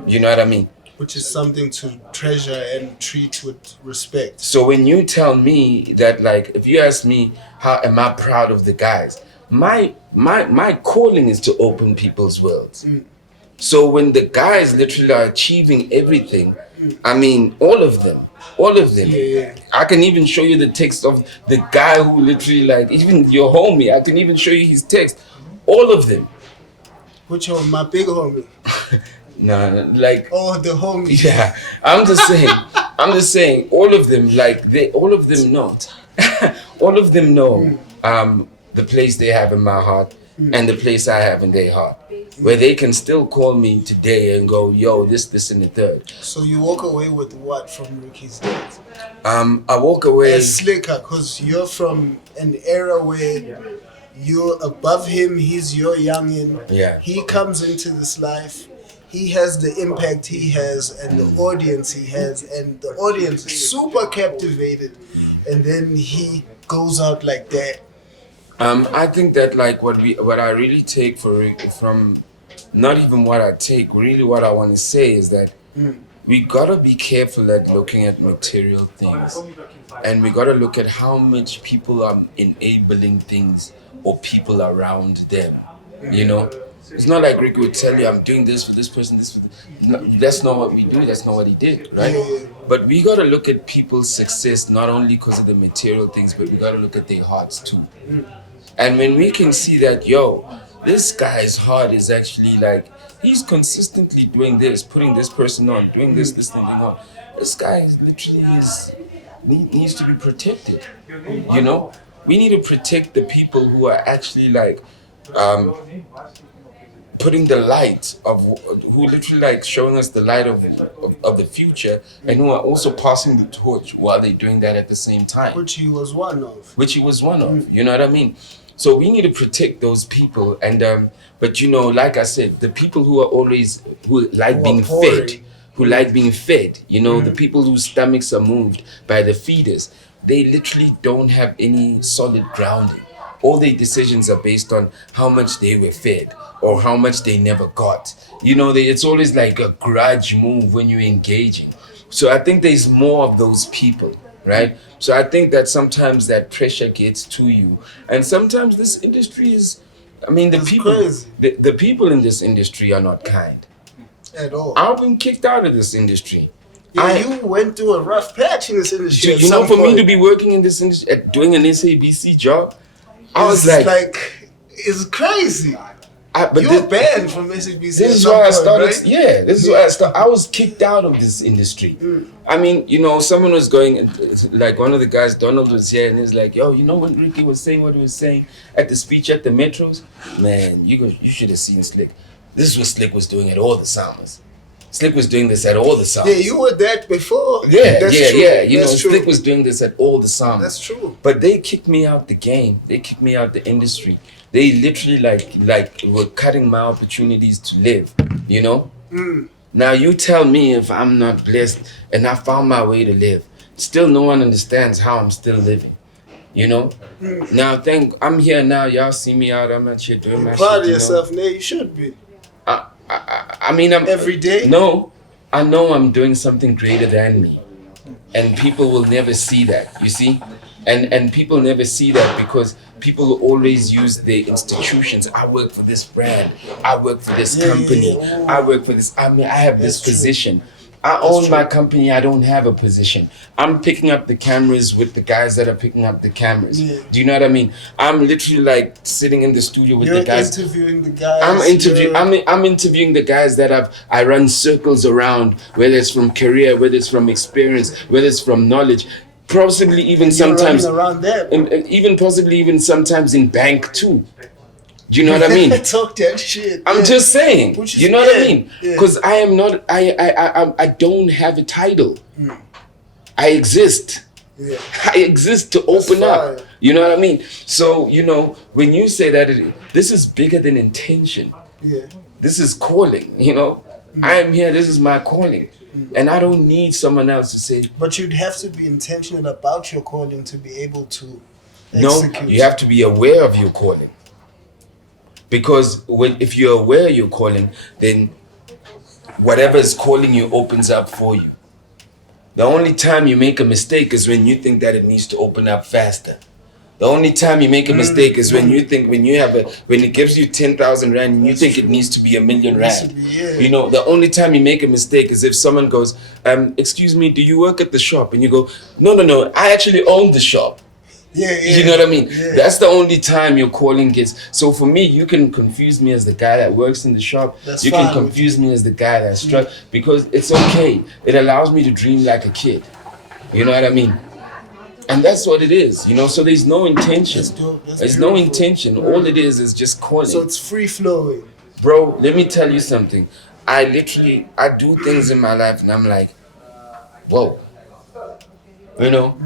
You know what I mean? Which is something to treasure and treat with respect. So when you tell me that, like, if you ask me how am I proud of the guys, my calling is to open people's worlds. So when the guys literally are achieving everything, I mean, all of them. Yeah. I can even show you the text of the guy who literally, like, even your homie, I can even show you his text. All of them. Which one? My big homie? Nah, like. Oh, the homie. Yeah, I'm just saying, all of them, like, all of them know. All of them know the place they have in my heart and the place I have in their heart. Where they can still call me today and go, yo, this and the third. So you walk away with what from Ricky's death? I walk away as Slikour, because you're from an era where You're above him. He's your youngin. Yeah. He comes into this life. He has the impact he has and the audience he has, and the audience is super captivated, and then he goes out like that. I think that like what I really take from, not even what I take, really what I want to say is that we gotta be careful at looking at material things, and we gotta look at how much people are enabling things or people around them. You know, it's not like Ricky would tell you, I'm doing this for this person, this for this. No, that's not what we do. That's not what he did, right? But we gotta look at people's success not only because of the material things, but we gotta look at their hearts too. And when we can see that, yo, this guy's heart is actually like, he's consistently doing this, putting this person on, doing this thing on. This guy is literally needs to be protected. You know, we need to protect the people who are actually like putting the light of, who literally like showing us the light of the future, and who are also passing the torch while they're doing that at the same time. Which he was one of. You know what I mean? So we need to protect those people, and but you know, like I said, the people who are always who like being fed, you know, the people whose stomachs are moved by the feeders, they literally don't have any solid grounding. All their decisions are based on how much they were fed or how much they never got. You know, it's always like a grudge move when you're engaging. So I think there's more of those people, right? So I think that sometimes that pressure gets to you, and sometimes this industry is, I mean, the people in this industry are not kind at all. I've been kicked out of this industry. Yeah, you went through a rough patch in this industry. You know, for me to be working in this industry, doing an SABC job, I was like, it's crazy. But you were banned from SABC. This is why I started. Right? Yeah, this is why I started. I was kicked out of this industry. I mean, you know, someone was going, like one of the guys, Donald was here, and he was like, "Yo, you know when Ricky was saying what he was saying at the speech at the Metros? Man, you should have seen Slick. This is what Slick was doing at all the summers. Slick was doing this at all the summers. Yeah, you were that before. Yeah. You know, Slick was doing this at all the summers. That's true. But they kicked me out the game. They kicked me out the industry. They literally like were cutting my opportunities to live, you know? Now you tell me if I'm not blessed and I found my way to live. Still no one understands how I'm still living, you know? Now I'm here now, y'all see me out, I'm not here doing my shit. Proud of yourself, Nay, you should be. I mean, I'm every day? No, I know I'm doing something greater than me. And people will never see that, you see? And people never see that because people will always use their institutions. I work for this brand. I work for this company. I work for this. I mean, I have this position. I own my company. I don't have a position. I'm picking up the cameras with the guys that are picking up the cameras. Do you know what I mean? I'm literally like sitting in the studio with the guys. You're interviewing the guys. I'm interviewing the guys that I run circles around, whether it's from career, whether it's from experience, whether it's from knowledge. Possibly even sometimes around them. Possibly even sometimes in bank too. Do you know what I mean? Talk that shit. I'm just saying. You know what I mean? Because I am not. I don't have a title. I exist. I exist to open up. You know what I mean? So you know when you say that this is bigger than intention. This is calling. You know, I am here. This is my calling. And I don't need someone else to say. But you'd have to be intentional about your calling to be able to execute. No, you have to be aware of your calling. Because if you're aware of your calling, then whatever is calling you opens up for you. The only time you make a mistake is when you think that it needs to open up faster. The only time you make a mistake is when you think when it gives you 10,000 rand and you think it needs to be 1 million rand. You know, the only time you make a mistake is if someone goes, excuse me, do you work at the shop? And you go, no, I actually own the shop. You know what I mean? That's the only time your calling gets. So for me, you can confuse me as the guy that works in the shop. You can confuse me as the guy that's struck because it's okay. It allows me to dream like a kid. You know what I mean? And that's what it is, you know. So there's no intention. There's no intention. All it is just calling. So it's free flowing. Bro, let me tell you something. I do things in my life and I'm like, whoa. You know,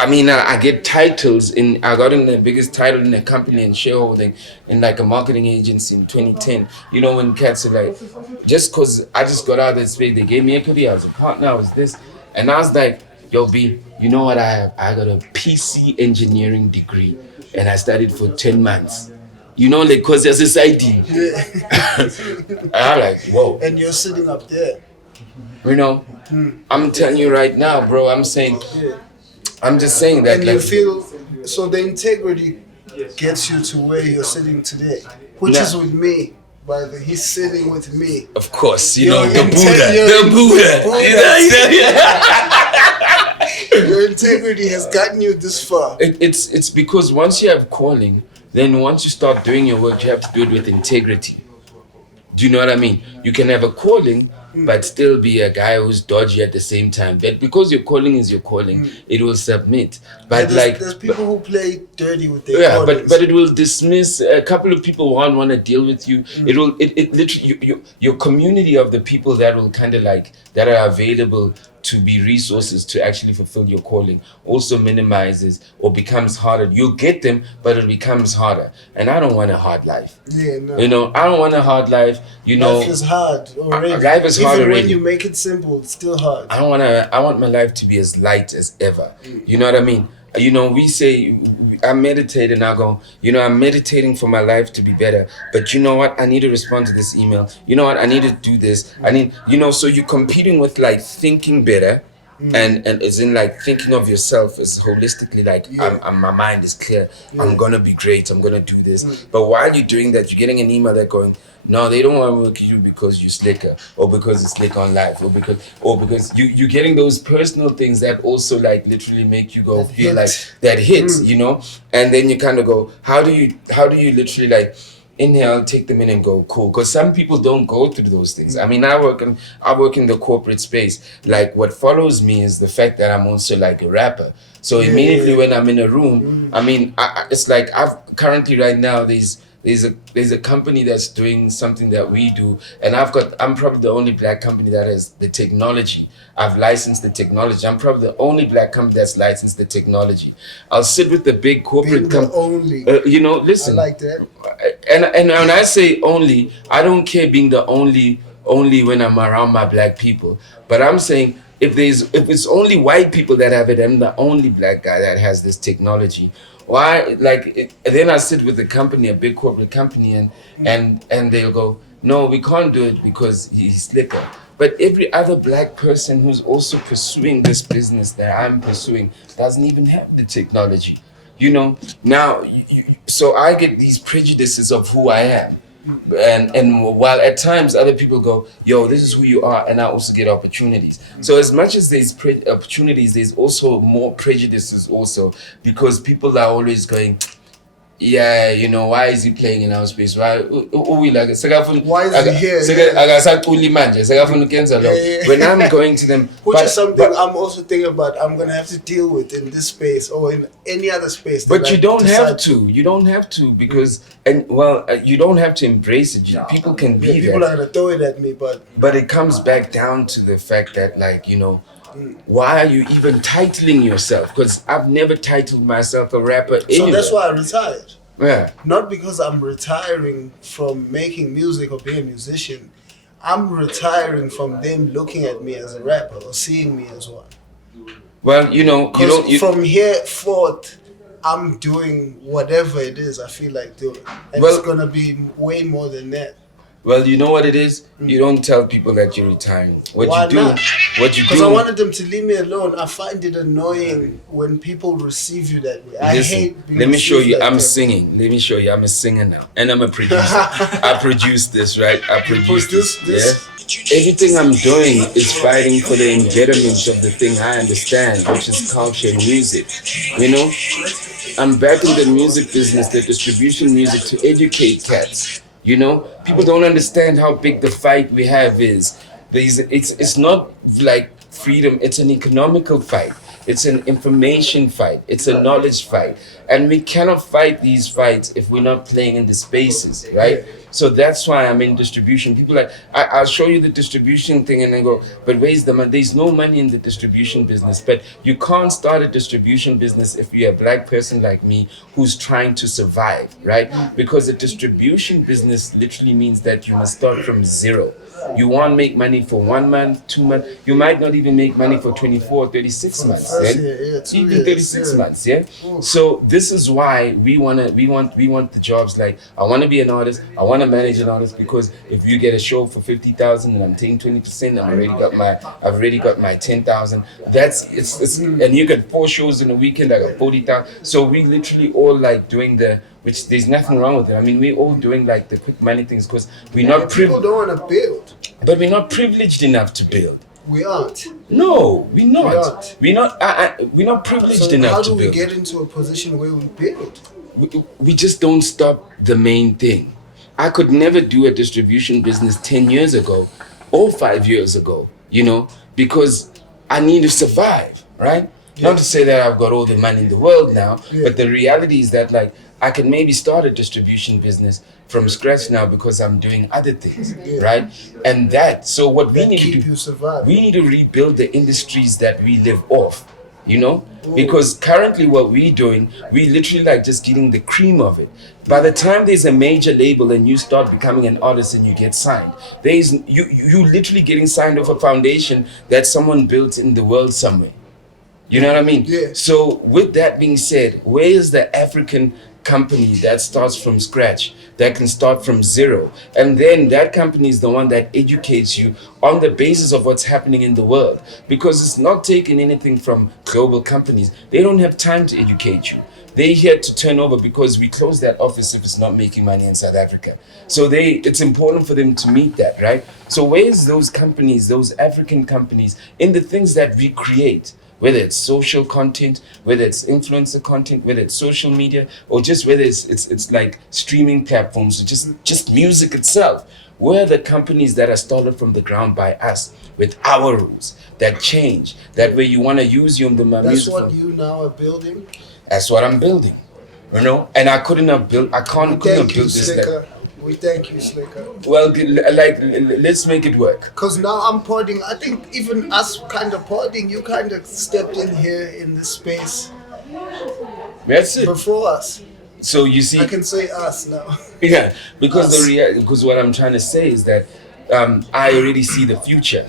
I mean, I get titles I got in the biggest title in the company and shareholding in like a marketing agency in 2010. You know, when cats are like, just cause I just got out of that space, they gave me equity. I was a partner. I was this, and I was like, yo, B, you know what? I got a PC engineering degree, and I studied for 10 months. You know, like cause there's this idea. And I'm like, whoa. And you're sitting up there. You know, I'm telling you right now, bro. I'm saying. Yeah. I'm just saying that. And you feel so the integrity gets you to where you're sitting today, which is with me. But he's sitting with me. Of course, you know the Buddha. Your integrity has gotten you this far. It's because once you have calling, then once you start doing your work, you have to do it with integrity. Do you know what I mean? You can have a calling, but still be a guy who's dodgy at the same time. But because your calling is your calling, it will submit. But there's people who play dirty with their callings. but it will dismiss. A couple of people won't want to deal with you. It will it literally your community of the people that will kind of like that are available to be resources to actually fulfill your calling also minimizes or becomes harder. You'll get them, but it becomes harder. And I don't want a hard life. Yeah, no. You know, I don't want a hard life. You know, life is hard already. Life is hard already. Even when you make it simple, it's still hard. I want my life to be as light as ever. You know what I mean? You know, we say I meditate and I go, you know, I'm meditating for my life to be better. But you know what? I need to respond to this email. You know what? I need to do this. I need, you know, so you're competing with like thinking better. And it's in like thinking of yourself as holistically, like my mind is clear. I'm gonna be great. I'm gonna do this. But while you're doing that, you're getting an email that going, no, they don't want to work with you because you Slikour or because it's Slick on Life or because you're getting those personal things that also like literally make you go feel like that hits, you know. And then you kind of go, how do you literally like inhale, take them in and go, cool. Because some people don't go through those things. I mean, I work in the corporate space. Like what follows me is the fact that I'm also like a rapper. So immediately when I'm in a room, I mean, it's like I've currently right now there's a company that's doing something that we do, and I'm probably the only black company that has the technology. I've licensed the technology. I'm probably the only black company that's licensed the technology. I'll sit with the big corporate company. You know, listen. I like that. And when I say only, I don't care being the only when I'm around my black people. But I'm saying if it's only white people that have it, I'm the only black guy that has this technology. Why? Then I sit with a company, a big corporate company, and they'll go, no, we can't do it because he's Slikour. But every other black person who's also pursuing this business that I'm pursuing doesn't even have the technology. You know, now, so I get these prejudices of who I am. And while at times other people go, yo, this is who you are, and I also get opportunities. So as much as there's opportunities, there's also more prejudices also, because people are always going, yeah, you know, why is he playing in our space? Why is he here? When I'm going to them, which is something I'm also thinking about. I'm gonna have to deal with in this space or in any other space. But you don't have to. You don't have to because you don't have to embrace it. People can be there. People are gonna throw it at me, but it comes back down to the fact that, like, you know, why are you even titling yourself? Because I've never titled myself a rapper anyway. So that's why I retired. Yeah. Not because I'm retiring from making music or being a musician. I'm retiring from them looking at me as a rapper or seeing me as one. Well, you know, from here forth, I'm doing whatever it is I feel like doing. And it's gonna be way more than that. Well, you know what it is? You don't tell people that you're retiring. Why not? Because I wanted them to leave me alone. I find it annoying when people receive you that way. I hate being let me show you. like I'm that. singing. Let me show you. I'm a singer now. And I'm a producer. I produce this, right? I produce this. Yeah? Everything I'm doing is fighting for the embedment of the thing I understand, which is culture and music. You know? I'm back in the music business, the distribution music, to educate cats. You know, people don't understand how big the fight we have is. It's not like freedom, it's an economical fight. It's an information fight. It's a knowledge fight. And we cannot fight these fights if we're not playing in the spaces, right? So that's why I'm in distribution. People like, I'll show you the distribution thing and then go, but where's the money? There's no money in the distribution business. But you can't start a distribution business if you're a black person like me who's trying to survive, right? Because a distribution business literally means that you must start from zero. You won't make money for 1 month, 2 months. You might not even make money for 24, 36 months. Even 36 months, yeah? So this is why we want the jobs. Like, I want to be an artist. I want to manage an artist, because if you get a show for 50,000 and I'm taking 20%, I've already got my 10,000. And you get 4 shows in a weekend. I got 40,000. So we literally all like doing which there's nothing wrong with it. I mean, we're all doing like the quick money things because we're not people don't want to build, but we're not privileged enough to build. We aren't. No, we're not. We're not privileged enough to build. How do we get into a position where we build? We just don't stop the main thing. I could never do a distribution business 10 years ago or 5 years ago, because I need to survive, right? Not to say that I've got all the money in the world now, but the reality is that like I can maybe start a distribution business from scratch now because I'm doing other things, right? And so what we need to do, we need to rebuild the industries that we live off, because currently what we're doing, we literally like just getting the cream of it. By the time there's a major label and you start becoming an artist and you get signed, you literally getting signed off a foundation that someone built in the world somewhere. You know what I mean? Yeah. So with that being said, where is the African company that starts from scratch, that can start from zero? And then that company is the one that educates you on the basis of what's happening in the world. Because it's not taking anything from global companies. They don't have time to educate you. They're here to turn over because we close that office if it's not making money in South Africa. So it's important for them to meet that, right? So where's those companies, those African companies, in the things that we create? Whether it's social content, whether it's influencer content, whether it's social media, or just whether it's like streaming platforms, or just music itself. Where are the companies that are started from the ground by us, with our rules, that change, that way you want to use the music. That's what you now are building? That's what I'm building, and I couldn't have built this. We thank you, Slikour. Well, let's make it work. Because now I'm podding. I think even us kind of podding, you kind of stepped in here in this space. That's it. Before us. So you see, I can say us now. Yeah, because because what I'm trying to say is that I already see the future.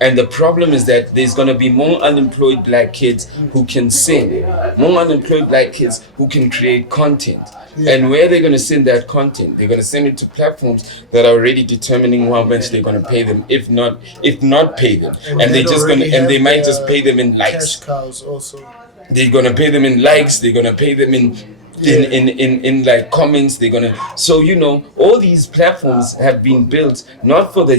And the problem is that there's going to be more unemployed black kids who can sing, more unemployed black kids who can create content. And where they're going to send that content, they're going to send it to platforms that are already determining how much they're going to pay them, if not pay them. And they might just pay them in likes. Cash cows also. They're going to pay them in likes. They're going to pay them in like comments. They're gonna. So all these platforms have been built not for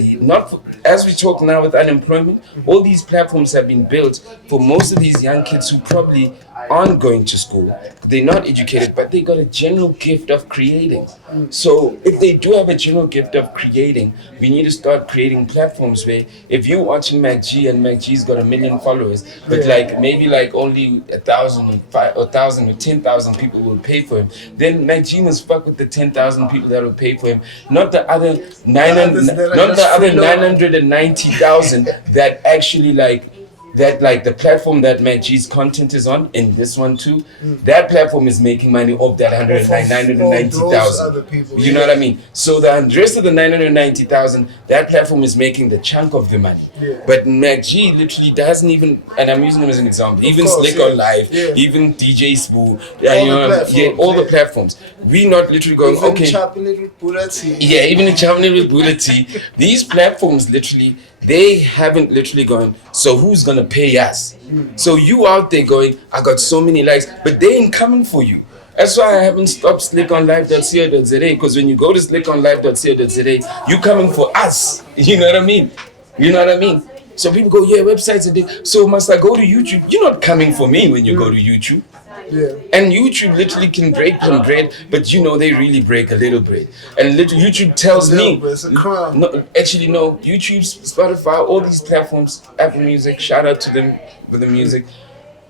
as we talk now with unemployment. All these platforms have been built for most of these young kids who probably aren't going to school. They're not educated, but they got a general gift of creating. So if they do have a general gift of creating, we need to start creating platforms where if you're watching MacG and MacG's got 1 million followers, but like maybe like only 1,000 or 10,000 people will pay for him, then MacG must fuck with the 10,000 people that will pay for him, not the other 990,000 that actually the platform that MacG's content is on, and this one too, that platform is making money off that 990,000. You know what I mean? So the rest of the 990,000, that platform is making the chunk of the money. But MacG literally doesn't even, and I'm using him as an example, even Slikour Live, even DJ Spoo, all the platforms. We not literally going, even Choppin It with Bhuda T. Yeah, even Choppin It with Bhuda T. These platforms literally, they haven't literally gone, so who's gonna pay us? So you out there going, I got so many likes, but they ain't coming for you. That's why I haven't stopped slickonlive.co.za, because when you go to slickonlive.co.za, you coming for us. You know what I mean? So people go, yeah, websites are there. So must I go to YouTube? You're not coming for me when you go to YouTube. And YouTube literally can break some bread, but they really break a little bread. And YouTube tells me, YouTube, Spotify, all these platforms, Apple Music, shout out to them for the music.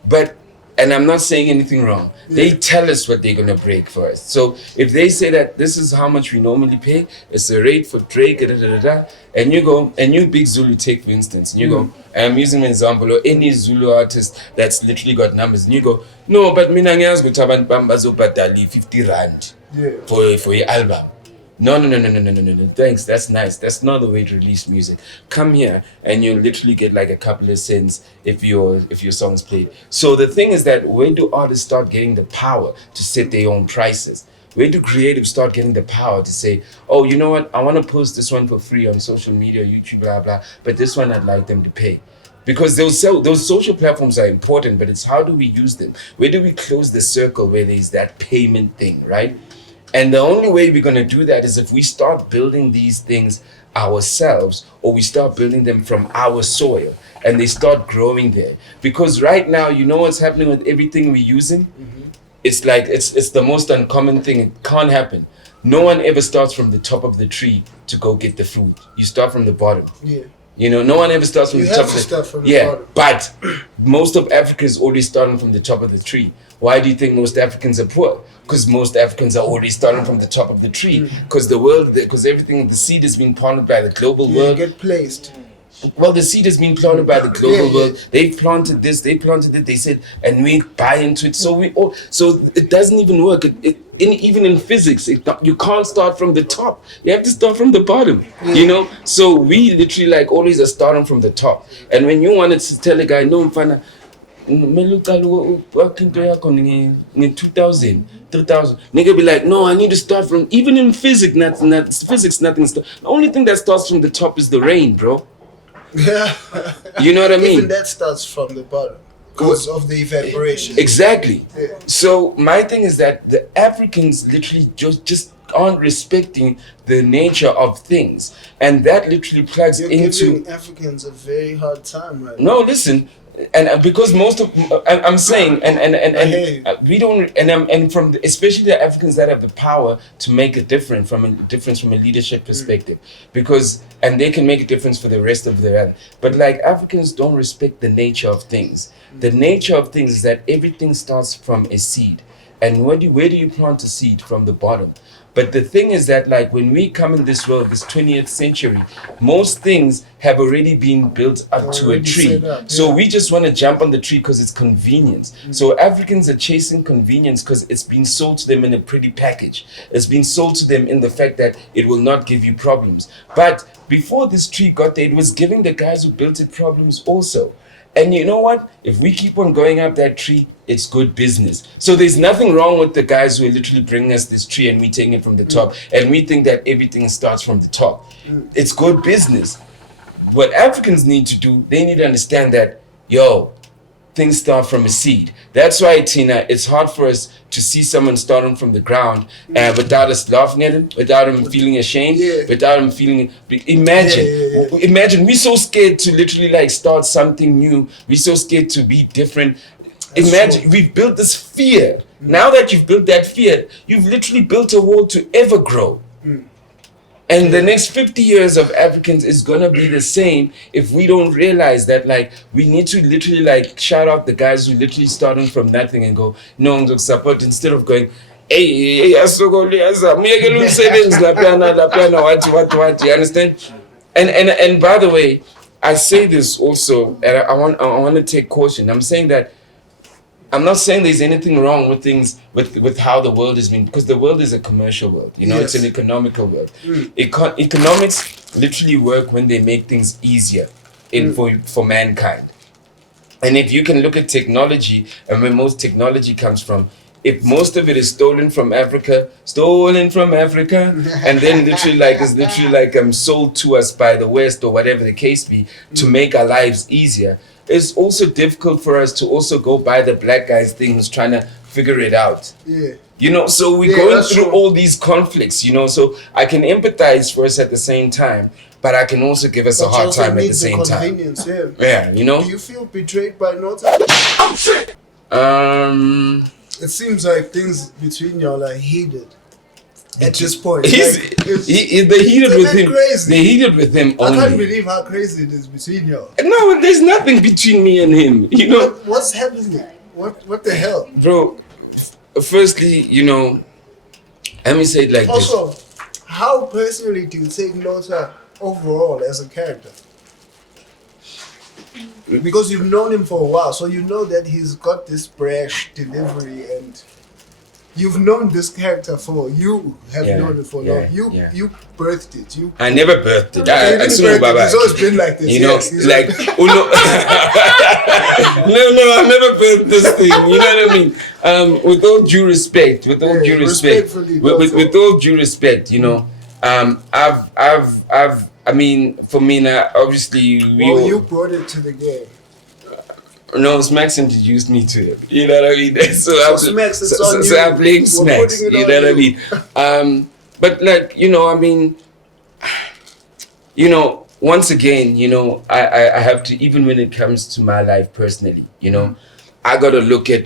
But and I'm not saying anything wrong. They tell us what they're gonna break for us. So if they say that this is how much we normally pay, it's the rate for Drake, and you go and you big Zulu take for instance, and you go, and I'm using an example or any Zulu artist that's literally got numbers, and you go, no, but mina ngiyazi ukuthi abantu bami bazobhadala 50 rand for your album. No, thanks, that's nice. That's not the way to release music. Come here and you literally get like a couple of cents if your song's played. So the thing is that when do artists start getting the power to set their own prices? Where do creatives start getting the power to say, oh, you know what, I want to post this one for free on social media, YouTube, blah, blah, but this one I'd like them to pay. Because those social platforms are important, but it's how do we use them? Where do we close the circle where there's that payment thing, right? And the only way we're going to do that is if we start building these things ourselves, or we start building them from our soil and they start growing there. Because right now, you know what's happening with everything we're using? It's like, it's the most uncommon thing. It can't happen. No one ever starts from the top of the tree to go get the fruit. You start from the bottom. Yeah. You know, no one ever starts from You the have top to of start from the the bottom. But most of Africa is already starting from the top of the tree. Why do you think most Africans are poor? Because most Africans are already starting from the top of the tree. Because everything, the seed has been planted by the global world. Get placed. Well, the seed has been planted by the global world. They've planted this, they planted it, they said, and we buy into it. So it doesn't even work. Even in physics, you can't start from the top. You have to start from the bottom, you know? So we literally like always are starting from the top. And when you wanted to tell a guy, no, mfana, working 2000, 3000, nigga be like, no, I need to start from, even in physics, nothing. The only thing that starts from the top is the rain, bro. Yeah. You know what I mean? Even that starts from the bottom because of the evaporation. Exactly. Yeah. So my thing is that the Africans literally just aren't respecting the nature of things, and that literally plugs You're into giving Africans a very hard time right no, listen, and because most of I'm saying and we don't and from especially the Africans that have the power to make a difference from a leadership perspective, because and they can make a difference for the rest of the world. But like Africans don't respect the nature of things. The nature of things is that everything starts from a seed, and where do you plant a seed? From the bottom. But the thing is that like when we come in this world, this 20th century, most things have already been built up to a tree. So we just want to jump on the tree because it's convenience. So Africans are chasing convenience because it's been sold to them in a pretty package. It's been sold to them in the fact that it will not give you problems. But before this tree got there, it was giving the guys who built it problems also. And you know what? If we keep on going up that tree, it's good business. So there's nothing wrong with the guys who are literally bringing us this tree and we taking it from the top, and we think that everything starts from the top. It's good business. What Africans need to do, they need to understand that, things start from a seed. That's why, Tina, it's hard for us to see someone starting from the ground without us laughing at him, without him feeling ashamed, without him feeling... Imagine, we're so scared to literally like start something new. We're so scared to be different. Imagine, we've built this fear. Now that you've built that fear, you've literally built a wall to ever grow. And the next 50 years of Africans is gonna be the same if we don't realize that like we need to literally like shout out the guys who literally starting from nothing and go, no, support, instead of going, what, you understand? And by the way, I say this also, and I want to take caution. I'm not saying there's anything wrong with things with how the world has been, because the world is a commercial world, it's an economical world. Economics literally work when they make things easier for mankind. And if you can look at technology and where most technology comes from, if most of it is stolen from Africa, and then literally sold to us by the West or whatever the case be to make our lives easier, it's also difficult for us to also go by the black guy's thing who's trying to figure it out. So we're going through all these conflicts, so I can empathize for us at the same time, but I can also give us a hard time at the same time. Do you feel betrayed by Nota? It seems like things between y'all are heated at this point. They heated with him. Crazy. They heated with him only. I can't believe how crazy it is between y'all. No, there's nothing between me and him. What's happening? What the hell? Bro, firstly, let me say it like this. Also, how personally do you take Nota overall as a character? Because you've known him for a while, so you know that he's got this brash delivery, and you've known this character for known it for long. You birthed it. I never birthed it. It's always been like this. No, I never birthed this thing. You know what I mean? With all due respect, with all due respect, I mean, for me now, obviously, you brought it to the game. No, Smacks introduced me to it. You know what I mean? So I blame Smacks. You know what I mean? But once again, I have to, even when it comes to my life personally, I gotta look at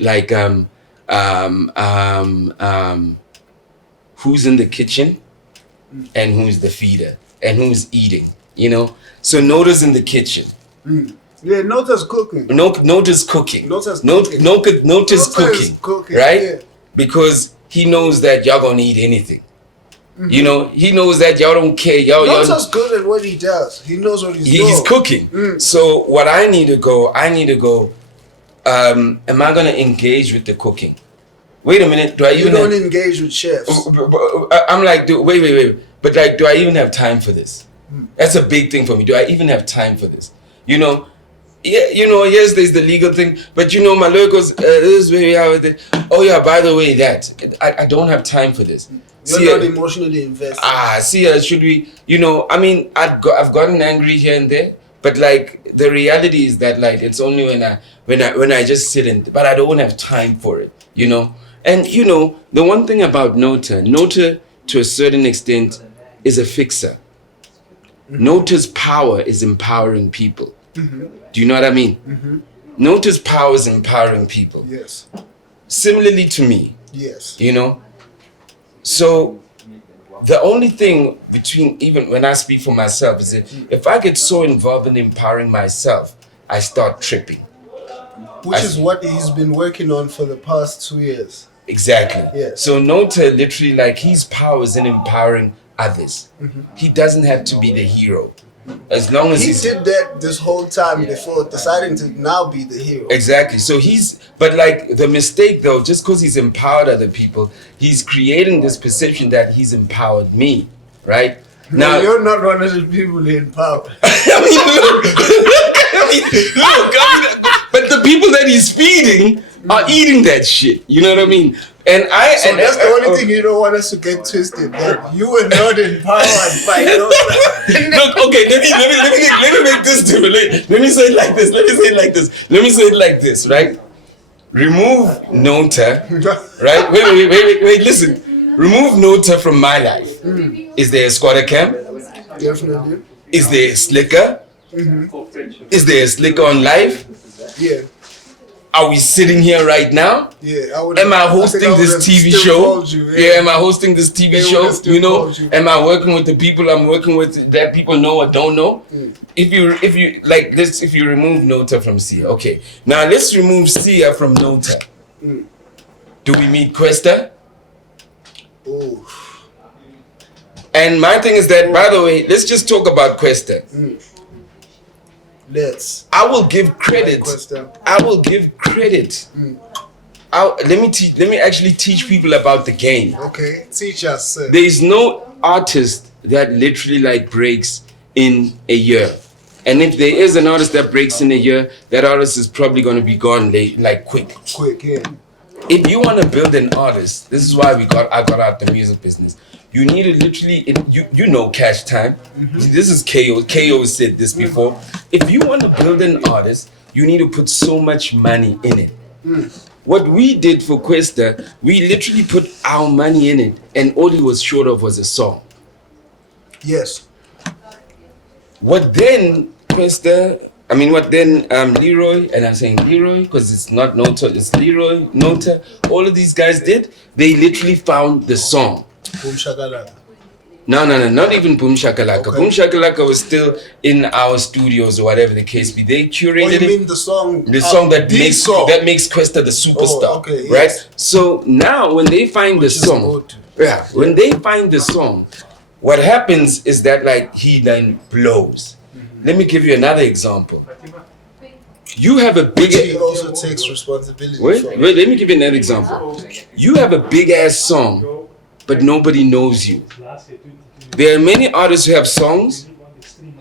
who's in the kitchen and who's the feeder and who's eating, So Nota's in the kitchen. Yeah, Nota's cooking. Nota's cooking. Nota's cooking, right? Yeah. Because he knows that y'all gonna eat anything. Mm-hmm. He knows that y'all don't care. Nota's good at what he does. He knows what he's doing. He's cooking. So what I need to go, am I gonna engage with the cooking? Wait a minute, You don't engage with chefs. I'm like, wait. But do I even have time for this? That's a big thing for me. Do I even have time for this? Yes, there's the legal thing, but my lawyer goes, this is where we are with it. Oh yeah, by the way, I don't have time for this. You're not emotionally invested. Should we, I've gotten angry here and there, but the reality is that it's only when I just sit in, but I don't have time for it, And the one thing about Nota to a certain extent is a fixer. Mm-hmm. Nota's power is empowering people. Mm-hmm. Do you know what I mean? Mm-hmm. Nota's power is empowering people. Yes. Similarly to me. Yes. So the only thing even when I speak for myself is that if I get so involved in empowering myself, I start tripping. Which is what he's been working on for the past 2 years. Exactly. Yes. So Nota literally his power is in empowering others. Mm-hmm. He doesn't have to be the hero. As long as he did that this whole time before deciding to now be the hero. Exactly. So but the mistake though, just because he's empowered other people, he's creating this perception that he's empowered me, right? Now you're not one of the people he empowered. Look, but the people that he's feeding are eating that shit. You know what I mean? And that's the only thing you don't want us to get twisted. That you were not empowered by Nota. Look, okay, let me make this different. Let me say it like this. Right? Remove Nota. Right? Wait, listen. Remove Nota from my life. Is there a squatter camp? Definitely. Is there a Slikour? Mm-hmm. Is there a Slikour on live? Yeah. Are we sitting here right now? Yeah. Am I hosting this TV show? Am I hosting this TV show? Am I working with the people I'm working with that people know or don't know? If you if you remove Nota from Sia, okay. Now let's remove Sia from Nota. Do we meet Questa? Oh. And my thing is that, by the way, let's just talk about Questa. I will give credit. Let me actually teach people about the game. Okay, teach us. Sir. There is no artist that literally breaks in a year. And if there is an artist that breaks in a year, that artist is probably going to be gone quick. Quick, yeah. If you want to build an artist, this is why I got out the music business. You need to literally, cash time. Mm-hmm. This is KO. KO said this before. If you want to build an artist, you need to put so much money in it. What we did for Questa, we literally put our money in it, and all he was short of was a song. Yes. What then Leroy, and I'm saying Leroy because it's not Nota, it's Leroy, Nota, all of these guys did, they literally found the song. No, not even Boom Shakalaka. Okay. Boom Shakalaka was still in our studios or whatever the case be. They curated you mean the song? The song that song. makes Questa the superstar, okay, right? yes. So now when they find the song, when they find the song, what happens is that like he then blows. Let me give you another example. You have a big. He also takes responsibility. Wait, let me give you another example. You have a big ass song, but nobody knows you. There are many artists who have songs.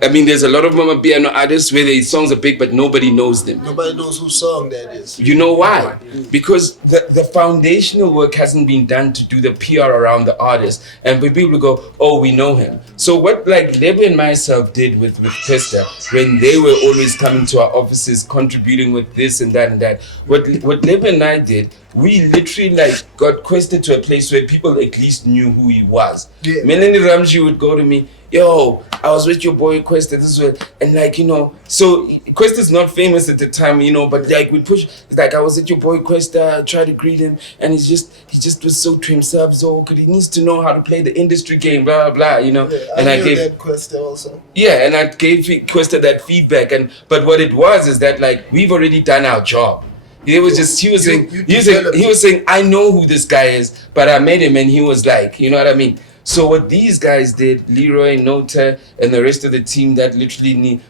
I mean, there's a lot of mama piano artists where their songs are big, but nobody knows them. Nobody knows whose song that is. You know why? Because the foundational work hasn't been done to do the PR around the artist. And people go, oh, we know him. So what like Lebo and myself did with Testa, when they were always coming to our offices, contributing with this and that. What Lebo and I did, we literally like got Questa to a place where people at least knew who he was. Yeah. Melanie Ramji would go to me, yo, I was with your boy Questa, this is what, and like, you know, so Questa's not famous at the time, you know, but like we push, it's like I was at your boy Questa, I tried to greet him, and he just was so to himself, so awkward. He needs to know how to play the industry game, blah blah, you know. Yeah, and I gave that Questa also. Yeah, and I gave Questa that feedback, but what it was is that like we've already done our job. He was saying, I know who this guy is, but I met him and he was like, you know what I mean? So what these guys did, Leroy, Nota, and the rest of the team that literally need,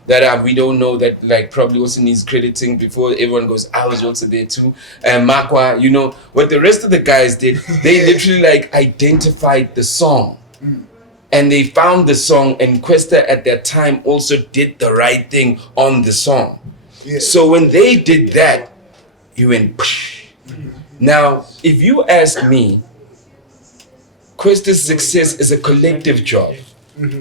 we don't know, that like probably also needs crediting before everyone goes, I was also there too. And Makwa, you know, what the rest of the guys did, they literally like identified the song. And they found the song, and Questa at that time also did the right thing on the song. Yeah. So when they did that, you went psh. Now, if you ask me, Questa's success is a collective job.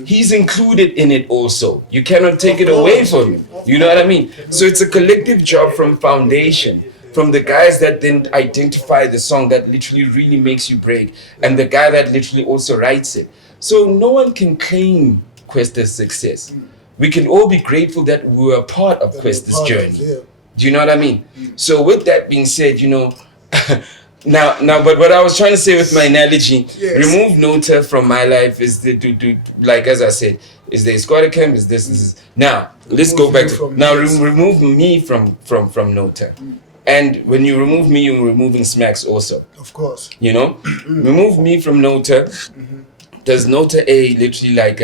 He's included in it also. You cannot take it away from him. You know what I mean? So it's a collective job from foundation, from the guys that then identify the song that literally really makes you break, and the guy that literally also writes it. So no one can claim Questa's success. We can all be grateful that we were a part of Questa's journey. Do you know what I mean? So with that being said, you know, now, but what I was trying to say with my analogy, remove Nota from my life is like as I said, is the squatter camp, is this. Now, let's go back to, now remove me from Nota. And when you remove me, you're removing Smacks also. Of course. You know? Remove me from Nota. Does Nota A literally like,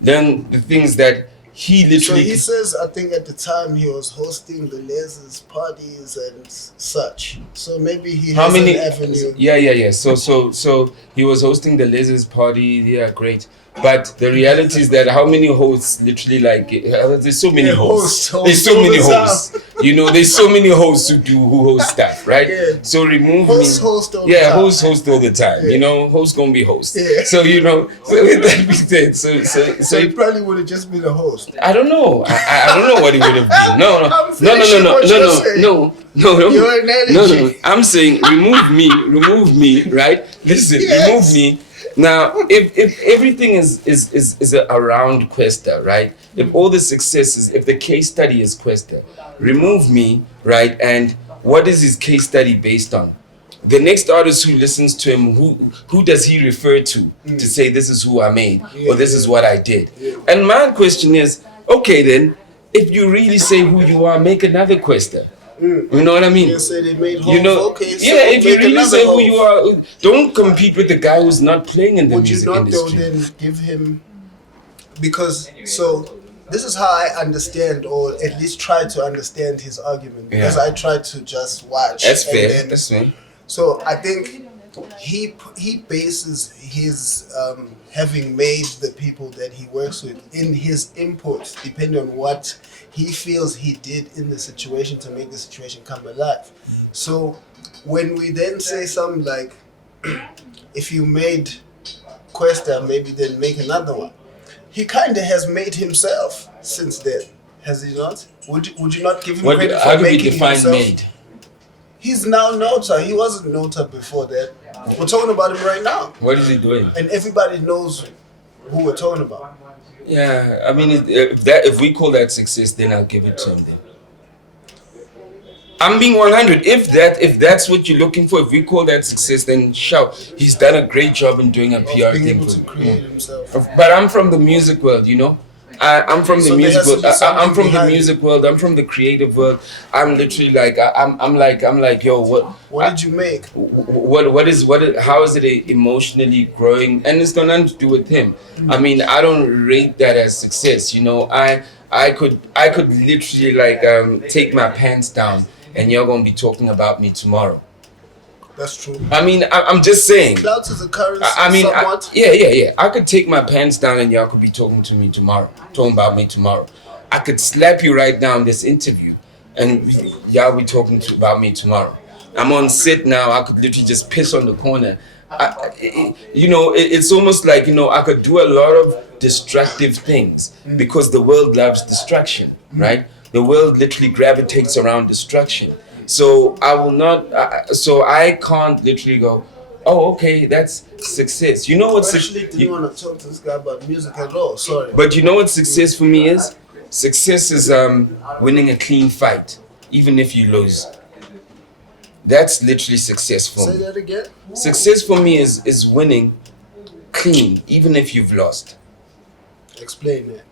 then the things that he literally... So he says, I think at the time he was hosting the Les's parties and such. So maybe he has an avenue. Yeah. So he was hosting the Les's party. Yeah, great. But the reality is that how many hosts literally like, there's so many hosts. There's so many hosts. You know, there's so many hosts who host stuff, right? Yeah. So remove host all the time. Host all the time. Yeah. You know, host gonna be host. Yeah. So you know, so with that being said, so he probably would have just been a host. I don't know. I don't know what he would have been. No. No. I'm saying remove me, right? Listen, remove me. Now, if everything is around Questa, right? If all the successes, if the case study is Questa, remove me, right? And what is his case study based on? The next artist who listens to him, who does he refer to say this is who I made or this is what I did? And my question is, okay then, if you really say who you are, make another Questa. You know what I mean? You know, if you really say who you are, don't compete with the guy who's not playing in the music industry. Would you not though then give him, because so this is how I understand, or at least try to understand his argument, because I try to just watch. That's fair. That's fair. So I think he bases his having made the people that he works with in his input, depending on what he feels he did in the situation to make the situation come alive. So when we then say something like, if you made Questa, maybe then make another one. He kind of has made himself since then, has he not? Would you not give him credit for making himself? Made? He's now Nota. He wasn't Nota before that. We're talking about him right now. What is he doing? And everybody knows who we're talking about. Yeah, I mean, if we call that success, then I'll give it to him then. I'm being 100. If that's what you're looking for, if we call that success, then shout. He's done a great job in doing a PR being thing. able to create himself. But I'm from the music world, you know. I'm from the So music there has world. to be something I'm from the behind music world. I'm from the creative world. I'm literally like I'm like yo, What did you make? How is it emotionally growing? And it's got nothing to do with him. I mean, I don't rate that as success. You know, I could literally like take my pants down, and you're gonna be talking about me tomorrow. That's true. I mean, I'm just saying. Clout is a currency. Yeah. I could take my pants down and y'all could be talking to me tomorrow, talking about me tomorrow. I could slap you right now in this interview, and y'all be talking about me tomorrow. I'm on set now. I could literally just piss on the corner. It's almost like, you know, I could do a lot of destructive things because the world loves destruction, right? The world literally gravitates around destruction. So I will not. So I can't literally go, oh, okay, that's success. You know what? I actually didn't want to talk to this guy about music at all. Sorry. But you know what success for me is? Success is winning a clean fight, even if you lose. That's literally success for me. Say that again. Success for me is winning clean, even if you've lost. Explain that.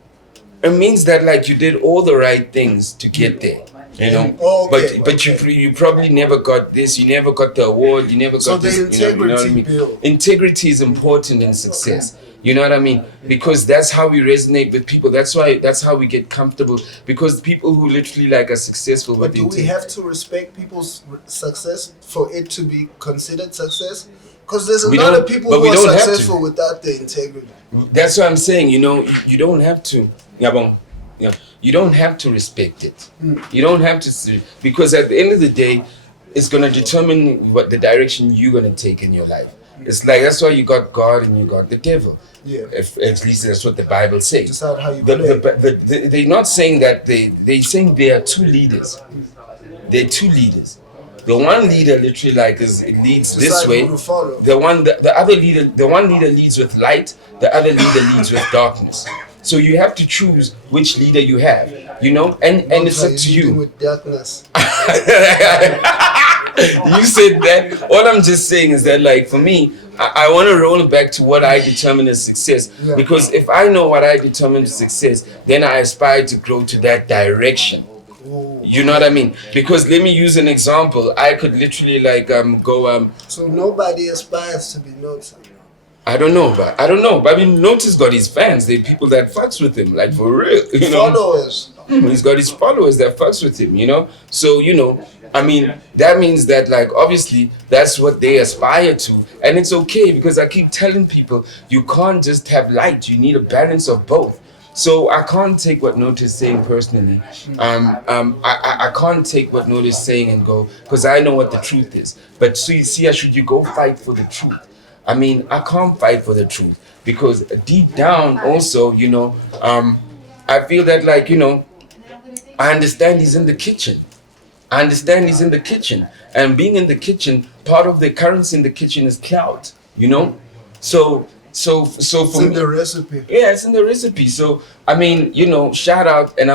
It means that like you did all the right things to get there. You know, but you probably never got this. You never got the award. You never got this. You know what I mean? Integrity is important in success. You know what I mean? Because that's how we resonate with people. That's how we get comfortable. Because people who literally like are successful. But do we have to respect people's success for it to be considered success? Because there's a lot of people who are successful without the integrity. That's what I'm saying. You know, you don't have to. Yeah, you don't have to respect it. You don't have to, because at the end of the day, it's gonna determine what the direction you're gonna take in your life. It's like that's why you got God and you got the devil. Yeah. At least that's what the Bible says. Decide how you play. They're not saying that they're saying there are two leaders. There are two leaders. The one leader literally like leads this way. The one leader leads with light. The other leader leads with darkness. So you have to choose which leader you have, you know, and it's up to you. With darkness. You said that. All I'm just saying is that, like, for me, I want to roll it back to what I determine as success. Yeah. Because if I know what I determine as success, then I aspire to grow to that direction. Ooh. You know what I mean? Because let me use an example. I could literally like go. So nobody aspires to be Nota. I don't know, but I mean, Nota's got his fans. They're people that fucks with him, like for real. You know? Followers. He's got his followers that fucks with him, you know. So you know, I mean, that means that like obviously that's what they aspire to, and it's okay because I keep telling people you can't just have light. You need a balance of both. So I can't take what Nota is saying personally. I can't take what Nota is saying and go because I know what the truth is. But so you see, should you go fight for the truth? I mean, I can't fight for the truth because deep down also, you know, I feel that like, you know, I understand he's in the kitchen. And being in the kitchen, part of the currency in the kitchen is clout, you know? So for it's in the recipe. Yeah, it's in the recipe. So, I mean, you know, shout out. And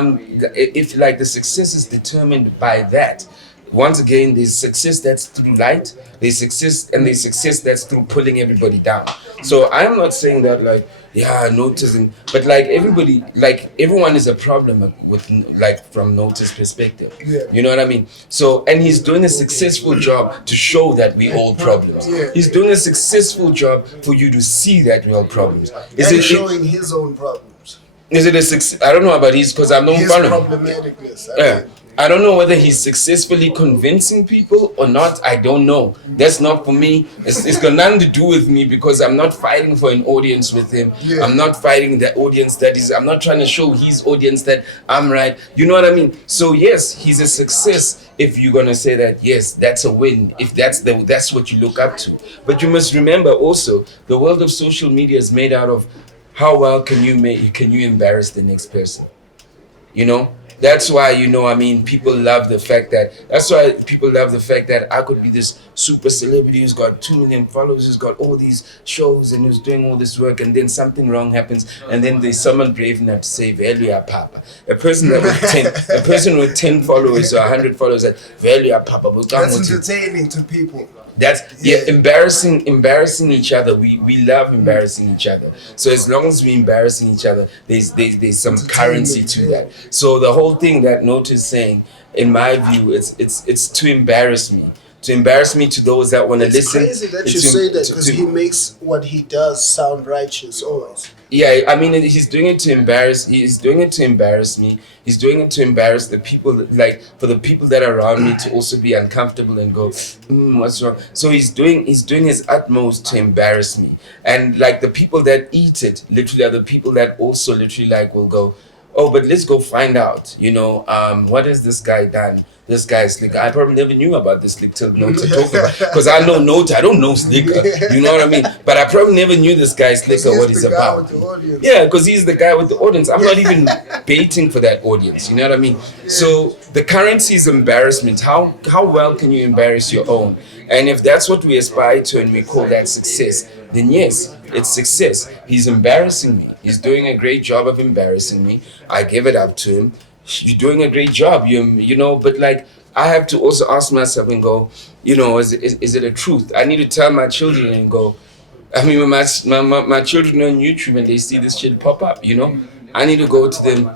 if like the success is determined by that. Once again, there's success that's through light, there's success that's through pulling everybody down. So I'm not saying that like, yeah, noticing, but like everybody, like everyone is a problem with like from Nota's perspective. Yeah. You know what I mean? So, and he's doing a successful job to show that we all problems. Yeah. He's doing a successful job for you to see that we're all problems. Showing his own problems. Is it a success? I don't know about his because I'm not his problematicness. I don't know whether he's successfully convincing people or not. I don't know. That's not for me. It's got nothing to do with me because I'm not fighting for an audience with him. Yeah. I'm not fighting the audience I'm not trying to show his audience that I'm right. You know what I mean? So yes, he's a success if you're gonna say that. Yes, that's a win. If that's what you look up to. But you must remember also, the world of social media is made out of how well can you embarrass the next person. You know? That's why, you know, I mean, people love the fact that, that's why people love the fact that I could be this super celebrity who's got 2 million followers, who's got all these shows and who's doing all this work, and then something wrong happens, and then there's someone brave enough to say, value papa. A person that with 10, a person with 10 followers or 100 followers that value papa. That's entertaining to people. That's embarrassing each other. We love embarrassing each other. So as long as we're embarrassing each other, there's some currency to that. So the whole thing that Nota is saying, in my view, it's to embarrass me. To embarrass me to those that want to listen. It's crazy that you say that, because he makes what he does sound righteous always. Yeah, I mean, he's doing it to embarrass. He's doing it to embarrass me. He's doing it to embarrass the people, like for the people that are around me to also be uncomfortable and go, what's wrong? So he's doing his utmost to embarrass me. And like the people that eat it, literally, are the people that also literally like will go, oh, but let's go find out. You know, what has this guy done? This guy is Slikour. I probably never knew about this Slikour till Nota talked about, because I know Nota. I don't know Slikour. You know what I mean? But I probably never knew this guy Slikour, what he's about. Yeah, because he's the guy with the audience. I'm not even baiting for that audience. You know what I mean? So the currency is embarrassment. How well can you embarrass your own? And if that's what we aspire to and we call that success, then yes, it's success. He's embarrassing me. He's doing a great job of embarrassing me. I give it up to him. You're doing a great job, you know, but like I have to also ask myself and go, you know, is it a truth? I need to tell my children and go, I mean, when my children are on YouTube and they see this shit pop up, you know, I need to go to them.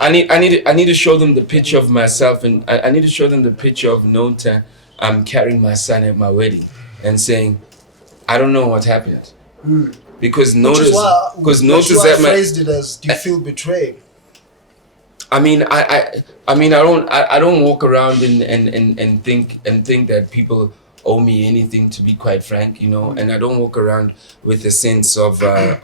I need to show them the picture of myself, and I need to show them the picture of Nota. I'm carrying my son at my wedding and saying, I don't know what happened, because notice that my phrased it as, do you feel betrayed? I mean, I don't walk around and think that people owe me anything, to be quite frank, you know, and I don't walk around with a sense of I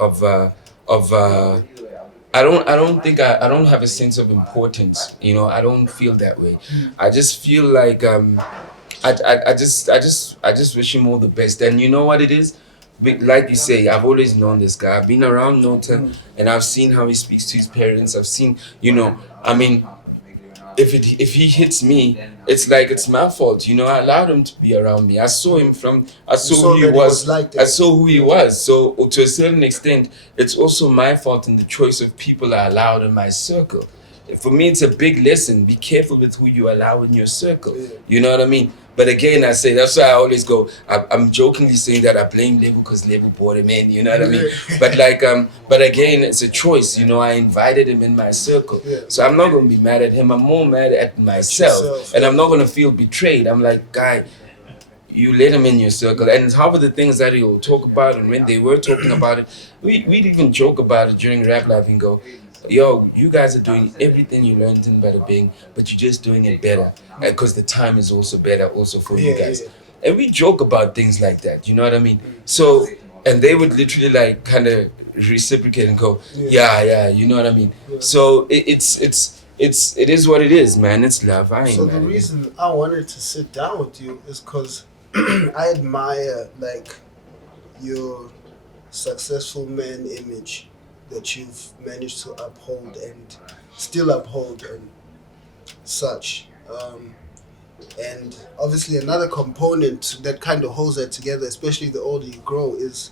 don't have a sense of importance, you know. I don't feel that way. I just feel like I just wish him all the best, and you know what it is. Like you say, I've always known this guy. I've been around Nota, and I've seen how he speaks to his parents. I've seen, you know, I mean, if he hits me, it's like it's my fault. You know, I allowed him to be around me. I saw him I saw who he was. I saw who he was. So to a certain extent, it's also my fault in the choice of people I allowed in my circle. For me, it's a big lesson. Be careful with who you allow in your circle. You know what I mean? But again, I say, that's why I always go, I'm jokingly saying that I blame Lebu because Lebu brought him in, you know what I mean? But like, but again, it's a choice, you know. I invited him in my circle. So I'm not going to be mad at him. I'm more mad at myself. And I'm not going to feel betrayed. I'm like, guy, you let him in your circle. And half of the things that he'll talk about, and when they were talking about it, we'd even joke about it during Rap Life and go, yo, you guys are doing everything you learned in Bada Bing, but you're just doing it better, because the time is also better also for you guys. And we joke about things like that, you know what I mean? So, and they would literally like kind of reciprocate and go, yeah, you know what I mean? So it is what it is, man. It's love. I ain't so mad the reason I wanted to sit down with you is because I admire like your successful man image that you've managed to uphold and still uphold and such. And obviously another component that kind of holds that together, especially the older you grow, is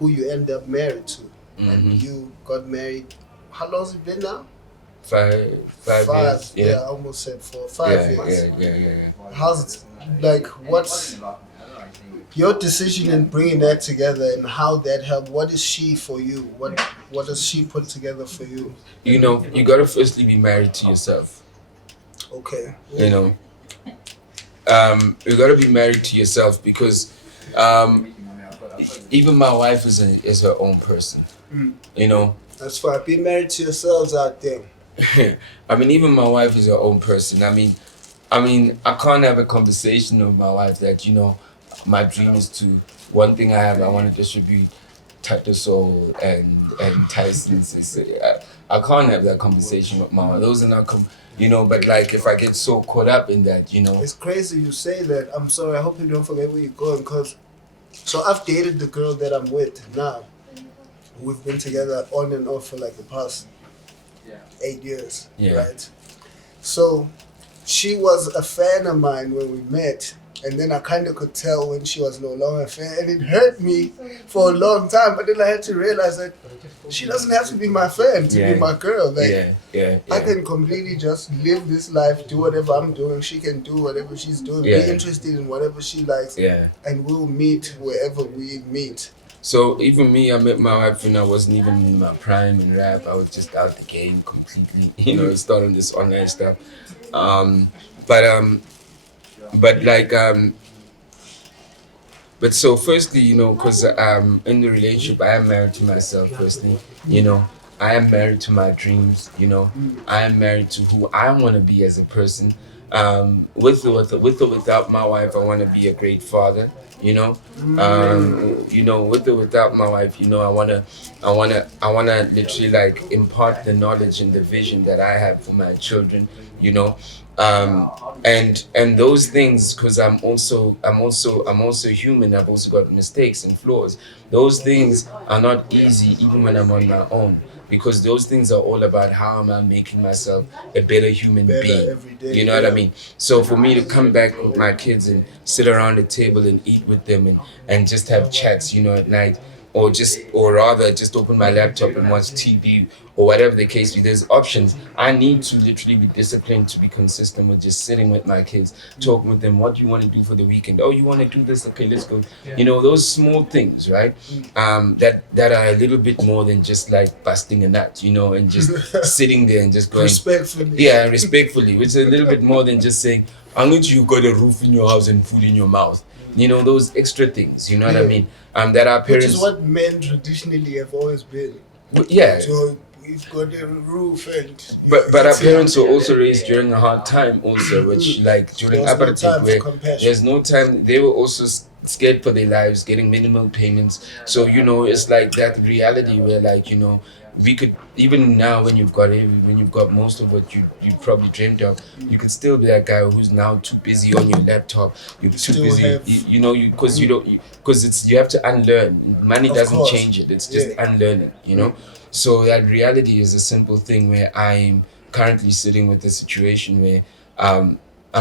who you end up married to. And you got married, how long has it been now? Five years. Yeah, I almost said 4. 5 years. Yeah. How's it, like, what's your decision in bringing that together and how that helped? What is she for you? What does she put together for you? You know, you gotta firstly be married to yourself. Okay. You know, you gotta be married to yourself, because even my wife is her own person. You know. That's why be married to yourselves out there. I mean, even my wife is her own person. I mean, I can't have a conversation with my wife that, you know, my dream is to, one thing I want to distribute Tattoo Soul and Tyson's. I can't have that conversation with my wife. Those are not, you know, but like if I get so caught up in that, you know. It's crazy you say that. I'm sorry, I hope you don't forget where you're going, because, so I've dated the girl that I'm with now. We've been together on and off for like the past 8 years, Yeah. right? So she was a fan of mine when we met, and then I kind of could tell when she was no longer a fan, and it hurt me for a long time. But then I had to realize that she doesn't have to be my fan to be my girl. Like, I can completely just live this life, do whatever I'm doing. She can do whatever she's doing, be interested in whatever she likes, and we'll meet wherever we meet. So even me, I met my wife when I wasn't even in my prime in rap. I was just out the game completely, starting this online stuff. But like but so firstly, because in the relationship, I am married to myself. Firstly, I am married to my dreams. I am married to who I want to be as a person. With or without my wife, I want to be a great father. With or without my wife, I wanna literally like impart the knowledge and the vision that I have for my children. And those things, because I'm also human. I've also got mistakes and flaws. Those things are not easy even when I'm on my own, because those things are all about how am I making myself a better human being. Every day, you know what I mean? So for me to come back with my kids and sit around the table and eat with them and just have chats, at night, or rather just open my laptop and watch TV or whatever the case be. There's options. I need to literally be disciplined to be consistent with just sitting with my kids, talking with them. What do you want to do for the weekend? Oh, you want to do this? Okay, let's go. Those small things, right? That are a little bit more than just like busting a nut, and just sitting there and just going respectfully. Yeah, respectfully, which is a little bit more than just saying, I need you got a roof in your house and food in your mouth. Those extra things, you know what I mean? That our parents... Which is what men traditionally have always been. Yeah. So we've got a roof and... But our parents were also raised during a hard time also, which like during apartheid, where there's no time. They were also scared for their lives, getting minimal payments. So, it's like that reality where like, we could, even now when you've got most of what you probably dreamt of, you could still be that guy who's now too busy on your laptop. You're too busy, because you have to unlearn. Money doesn't change it. It's just unlearning, So that reality is a simple thing where I'm currently sitting with a situation where I'm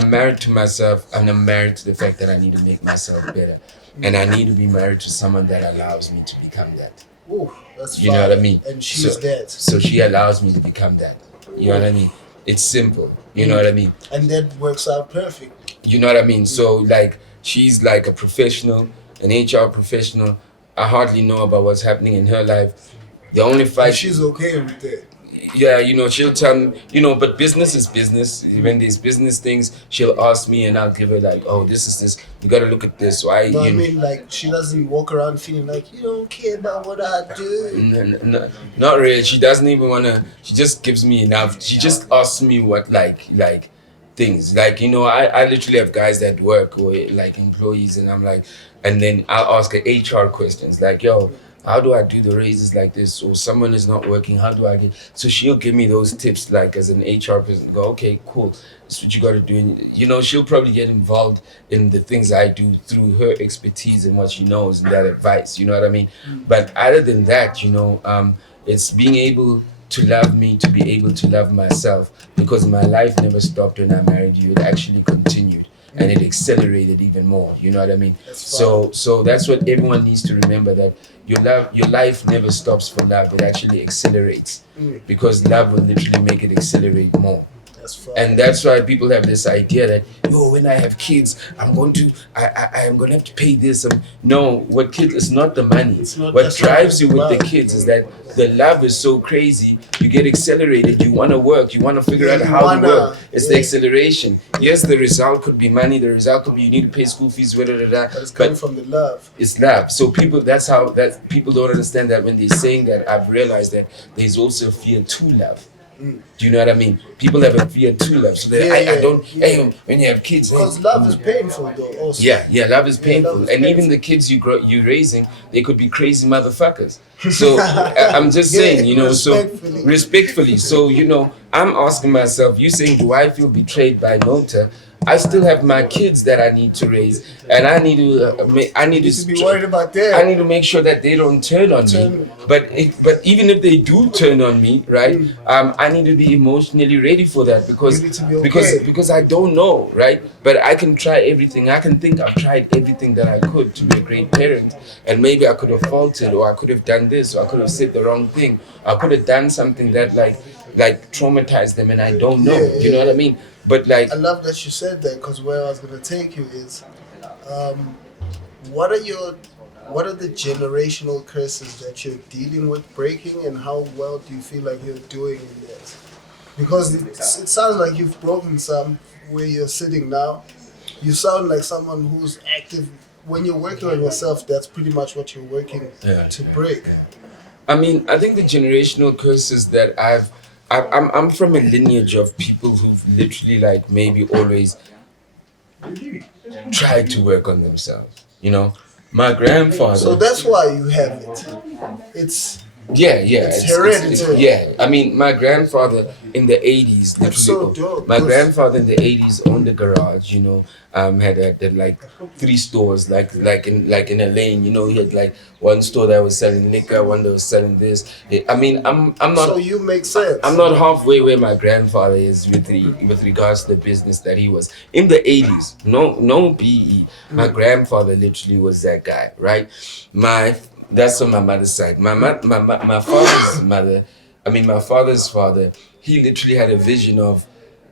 married to myself, and I'm married to the fact that I need to make myself better, and I need to be married to someone that allows me to become that. Ooh, that's you know what I mean? And she's that. So she allows me to become that. You know what I mean? It's simple. You know what I mean? And that works out perfect. You know what I mean? So like she's like a professional, an HR professional. I hardly know about what's happening in her life. The only fight... And she's okay with that. Yeah, she'll tell me, but business is business. When there's business things, she'll ask me and I'll give her like, oh, this is this. You got to look at this. So I mean, like, she doesn't walk around feeling like, you don't care about what I do. No, not really. She doesn't even want to, she just gives me enough. She just asks me what, like things. Like, I literally have guys that work or like employees, and I'm like, and then I'll ask her HR questions like, yo, how do I do the raises like this? Or someone is not working, how do I get... So she'll give me those tips like as an HR person, go, okay, cool, that's what you got to do. And, she'll probably get involved in the things I do through her expertise and what she knows and that advice, you know what I mean? But other than that, it's being able to love me, to be able to love myself, because my life never stopped when I married you. It actually continued. And it accelerated even more. You know what I mean? So that's what everyone needs to remember, that your life never stops for love. It actually accelerates, because love will literally make it accelerate more. And that's why people have this idea that, when I have kids, I'm going to have to pay this. No, what kids is not the money. What drives you with the kids is that the love is so crazy. You get accelerated. You want to work. You want to figure out how to work. It's the acceleration. Yes, the result could be money. The result could be you need to pay school fees. But it's coming from the love. It's love. So people don't understand that when they're saying that. I've realized that there's also fear to love. Do you know what I mean? People have a fear to love. So that when you have kids, because love is painful though. Also. Yeah, love is painful, and even the kids you're raising, they could be crazy motherfuckers. So I'm just saying, respectfully. So I'm asking myself, you saying, do I feel betrayed by Nota? I still have my kids that I need to raise, and I need to I need to be worried about them. I need to make sure that they don't turn on me. But even if they do turn on me, right? I need to be emotionally ready for that because because I don't know, right? But I can try everything. I can think I've tried everything that I could to be a great parent, and maybe I could have faltered, or I could have done this, or I could have said the wrong thing. I could have done something that like traumatized them, and I don't know. You know what I mean? But like, I love that you said that, because where I was gonna take you is, what are the generational curses that you're dealing with breaking, and how well do you feel like you're doing in that? Because it sounds like you've broken some where you're sitting now. You sound like someone who's active. When you're working on yourself, that's pretty much what you're working to break. I mean, I think the generational curses that I'm from a lineage of people who've literally like maybe always tried to work on themselves. You know, my grandfather. So that's why you have it. It's it's hereditary. I mean, my grandfather in the 80s, literally, my grandfather in the 80s owned a garage, you know, had like 3 stores, like in a lane, you know. He had like one store that was selling liquor, one that was selling this. I mean, I'm not. So you make sense. I'm not halfway where my grandfather is with regards to the business that he was in the 80s. No PE. My grandfather literally was that guy, right? That's on my mother's side. My father's mother, my father's father, he literally had a vision of,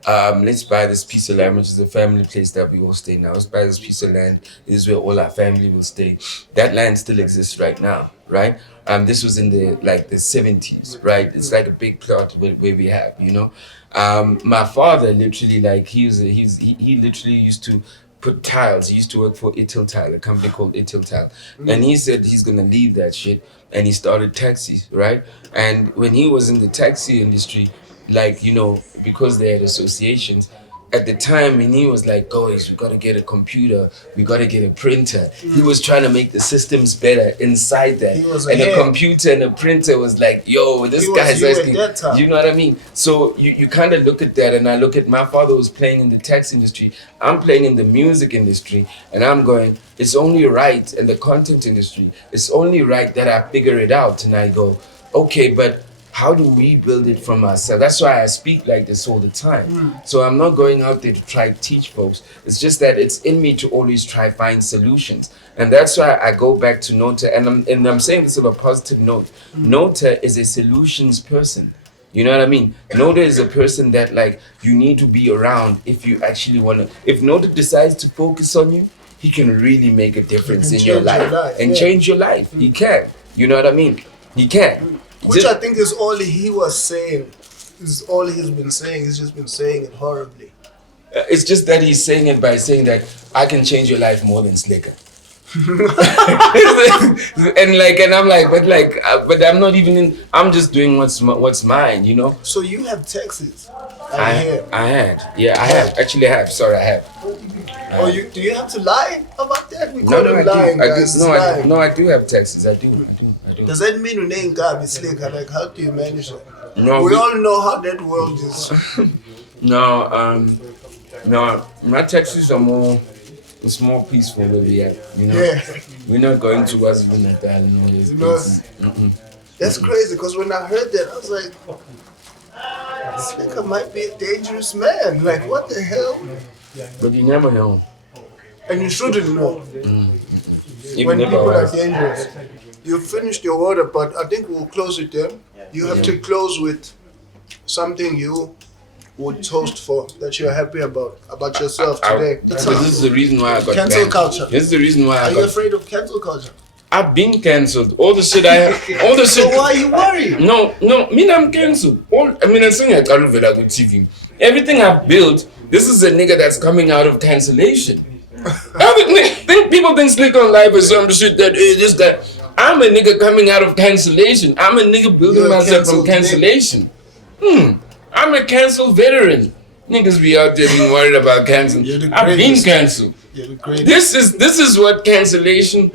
let's buy this piece of land, which is a family place that we all stay now. Let's buy this piece of land. This is where all our family will stay. That land still exists right now, right? This was in the 70s, right? It's like a big plot where we have, you know. My father literally, like, he literally used to put tiles. He used to work for Itil Tile, a company called Itil Tile. And he said he's going to leave that shit. And he started taxis, right? And when he was in the taxi industry, like, you know, because they had associations, at the time when he was like, guys, we got to get a computer, we got to get a printer. He was trying to make the systems better inside that. And a computer and a printer was like, yo, this guy's asking. You know what I mean? So you kind of look at that, and I look at my father was playing in the tax industry. I'm playing in the music industry, and I'm going, it's only right, in the content industry, it's only right that I figure it out. And I go, okay, but how do we build it from ourselves? That's why I speak like this all the time. So I'm not going out there to try to teach folks. It's just that it's in me to always try find solutions. And that's why I go back to Nota. And I'm saying this on a positive note. Nota is a solutions person. You know what I mean? Nota is a person that, like, you need to be around if you actually want to. If Nota decides to focus on you, he can really make a difference in your life. And change your life. He can. You know what I mean? He can. Which I think is all he was saying. Is all he's been saying. He's just been saying it horribly. It's just that he's saying it by saying that I can change your life more than Slikour. and I'm like, but I'm not even in. I'm just doing what's mine, you know. So you have taxes. I have. Actually, I have. Sorry, I have. Do you have to lie about that? We No, lying, I do have taxes. I do. Does that mean your name Gabi Slikour? Like, how do you manage that? No, we all know how that world is. No, my taxes are more. It's more peaceful where we at. You know, we're not going to KwaZulu-Natal and all these places. That's crazy. Because when I heard that, I was like, Slikour might be a dangerous man. Like, what the hell? But you never know. And you shouldn't know. When people are dangerous. You finished your order, but I think we'll close it there. You have to close with something you would toast for, that you're happy about yourself today. This is the reason why I got cancel culture. This is the reason why Are you afraid of cancel culture? I've been cancelled. All the shit So why are you worried? No, I'm cancelled. I'm saying I can't go TV. Everything I've built, this is a nigga that's coming out of cancellation. People think Slikour on live is some shit that this guy. I'm a nigga coming out of cancellation. I'm a nigga building myself from cancellation. I'm a cancelled veteran. Niggas be out there being worried about cancel. I've been cancelled. This is what cancellation.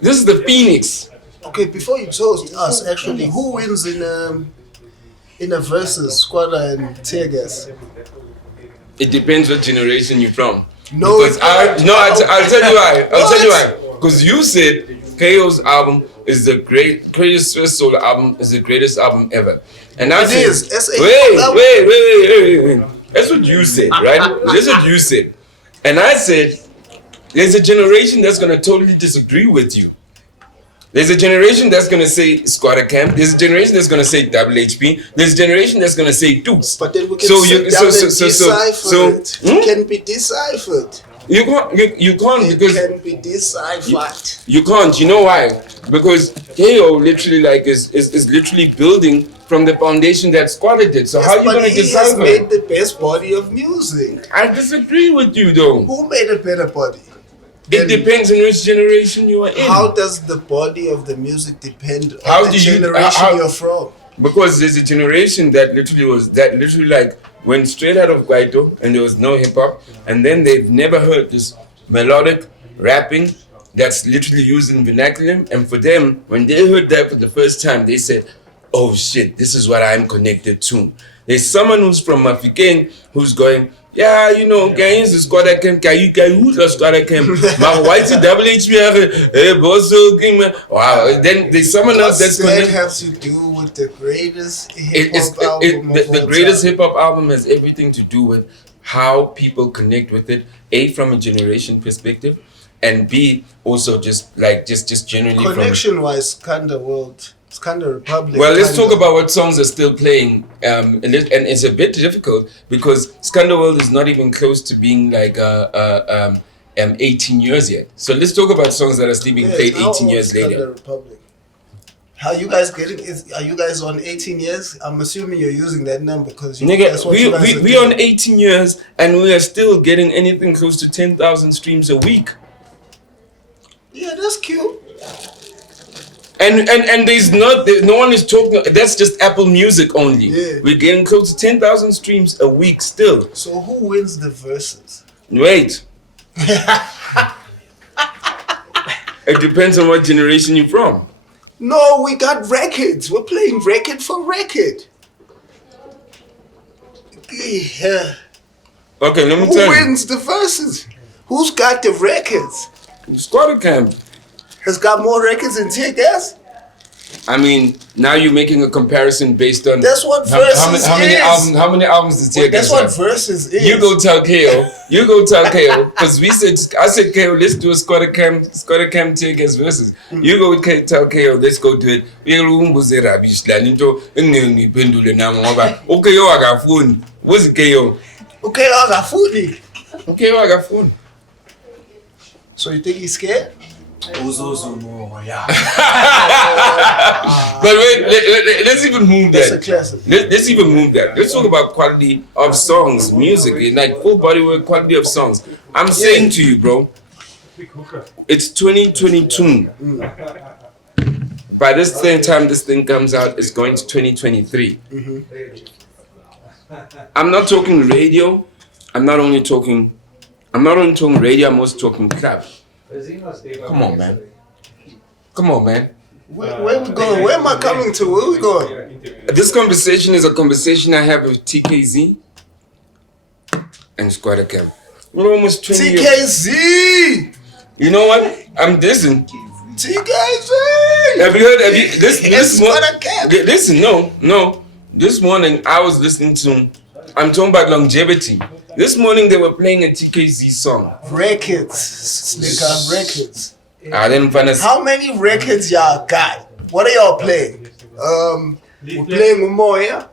This is the phoenix. Okay, before you toast us, actually, who wins in a versus Squatter and Tear Gas? It depends what generation you're from. No, because I'll tell you why. I'll tell you why. Because you said KO's album is the greatest Swiss solo album, is the greatest album ever. And I said, wait. That's what you said, right? That's what you said. And I said, there's a generation that's gonna totally disagree with you. There's a generation that's gonna say Squatter Camp. There's a generation that's gonna say Double HP. There's a generation that's gonna say Dukes. But then we can decipher it. It can be deciphered. You can't because it can be deciphered. You can't. You know why? Because KO literally is literally building from the foundation that Squatter did. So how are you gonna decipher? He has made the best body of music. I disagree with you though. Who made a better body? It depends on which generation you are in. How does the body of the music depend on the generation you're from? Because there's a generation that literally like went straight out of Kwaito and there was no hip hop, and then they've never heard this melodic rapping that's literally used in vernacular, and for them, when they heard that for the first time, they said, oh shit, this is what I'm connected to. There's someone who's from Mafikeng who's going, yeah, you know, guys, the Squatter Camp, who's the Squatter Camp? Why is it Double HP? Wow, then there's someone else that's going to have to do with the greatest hip hop album. The greatest hip hop album has everything to do with how people connect with it. A, from a generation perspective, and B, also just generally connection-wise, World. Skanda Republic. Well, let's talk about what songs are still playing, and it's a bit difficult because Skanda World is not even close to being like 18 years yet. So let's talk about songs that are still being played 18 years later. Republic. How you guys getting? Are you guys on 18 years? I'm assuming you're using that number because we on 18 years and we are still getting anything close to 10,000 streams a week. Yeah, that's cute. And there's no one is talking. That's just Apple Music only. Yeah. We're getting close to 10,000 streams a week still. So who wins the verses? Wait. It depends on what generation you're from. No, we got records. We're playing record for record. Yeah. Okay, let me tell you. Who wins the verses? Who's got the records? Squatter Camp has got more records than Tear Gas. I mean, now you're making a comparison based on that's what verses how many albums does Tear Gas have? That's what verses is. You go tell KO, because I said KO, let's do a Squatter Camp Tear Gas verses. You go tell KO, let's go do it. Okay, I got phone. What's KO? Okay, I got phone. Okay, I got phone. So you think he's scared? But wait, let's even move that. That's a classic. Let's even move that. Let's talk about quality of songs, music, like full body work, quality of songs. I'm saying to you, bro, it's 2022. By this same time this thing comes out, it's going to 2023. I'm not talking radio. I'm not only talking radio. I'm also talking clap. Come on, man. Where we going? Where am I coming to? Where we going? This conversation is a conversation I have with TKZ and Squatter Camp. We're almost 20 years. TKZ! You know what? I'm dissing. TKZ! Have you heard? This morning? Listen, no. This morning I was listening to. I'm talking about longevity. This morning they were playing a TKZ song. Records, Slikour records. I didn't find us. How many records y'all got? What are y'all playing? We're playing Umoya.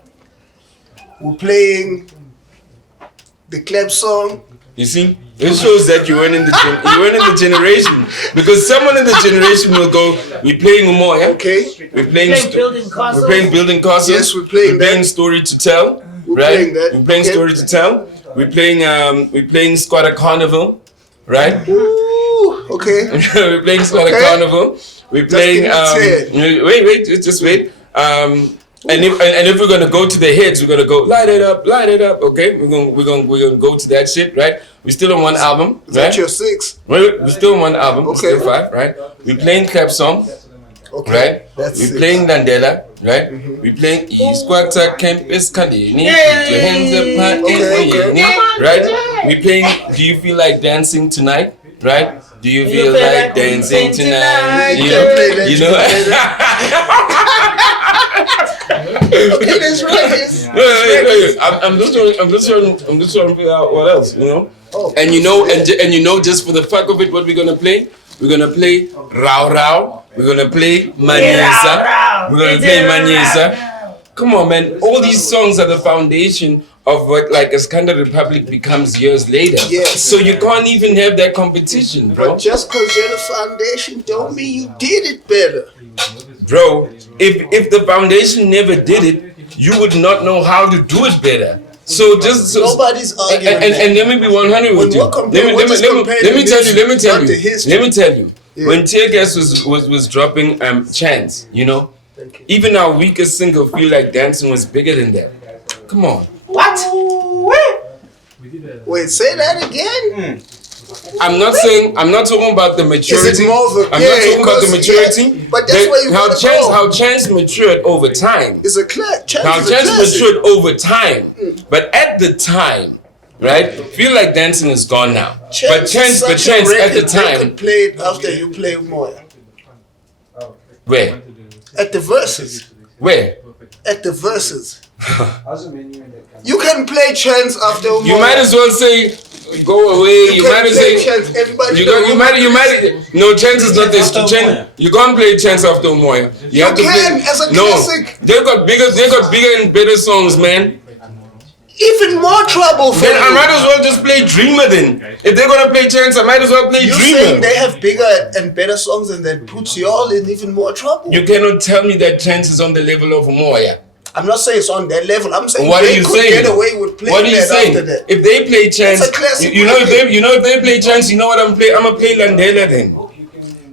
We're playing the clap song. You see, it shows that you weren't in the generation, because someone in the generation will go, we're playing Umoya. Okay. We're playing Building Castles. We're playing Building Castles. Yes, we're playing Story to Tell. Right? We're playing Story to Tell. We're playing Squatter Carnival, right? Ooh, okay. We're playing Squatter Carnival. We're playing. Wait, just wait. And if we're gonna go to the hits, we're gonna go light it up. Okay, we're gonna go to that shit, right? We're still on one album. Is that your 6? We're still on one album. Okay. We're still 5, right? We're playing clap song. Okay, right? that's We're it. playing Landela, right? We're playing Squatter Campus Kalini. Put your hands up high, right? We're playing Do You Feel Like Dancing Tonight, right? Do you feel like dancing tonight? You know? Okay, that's right. I'm just trying to figure out what else, you know? Oh, And just for the fuck of it, what we're gonna play? We're gonna play Rao Rao. We're gonna play Manyesa. We're gonna play Manyesa. Come on, man. All these songs are the foundation of what like Iskandar Republic becomes years later. Yes. So you can't even have that competition, bro. But just because you're the foundation don't mean you did it better. Bro, if the foundation never did it, you would not know how to do it better. So nobody's arguing. And let me be 100 with you. Let me tell you. Yeah. When Tear Gas was dropping Chance, you know, even our weakest single, Feel Like Dancing, was bigger than that. Come on. What? Wait, say that again. I'm not talking about the maturity. Is it more of a, I'm not talking about the maturity. Yeah, but that's where you how Chance matured over time. It's a Chance matured over time. But at the time, right? Feel Like Dancing is gone now. Chance at the time. You could play it after you play Moya. Where? At the verses. Where? At the verses. You can play Chance after Moya. You might as well say go away. You might as well say Chance. Everybody no, Chance is not this. You can't play Chance after Moya. You have to play as a classic. They got bigger and better songs, man. Even more trouble for then I might as well just play Dreamer then. If they're gonna play Chance, I might as well play Dreamer. You're saying they have bigger and better songs and that puts you all in even more trouble? You cannot tell me that Chance is on the level of Moya. I'm not saying it's on that level. I'm saying what they could get away with playing that after that. If they play Chance, if they play Chance, you know what I'm playing? I'm gonna play Landela then.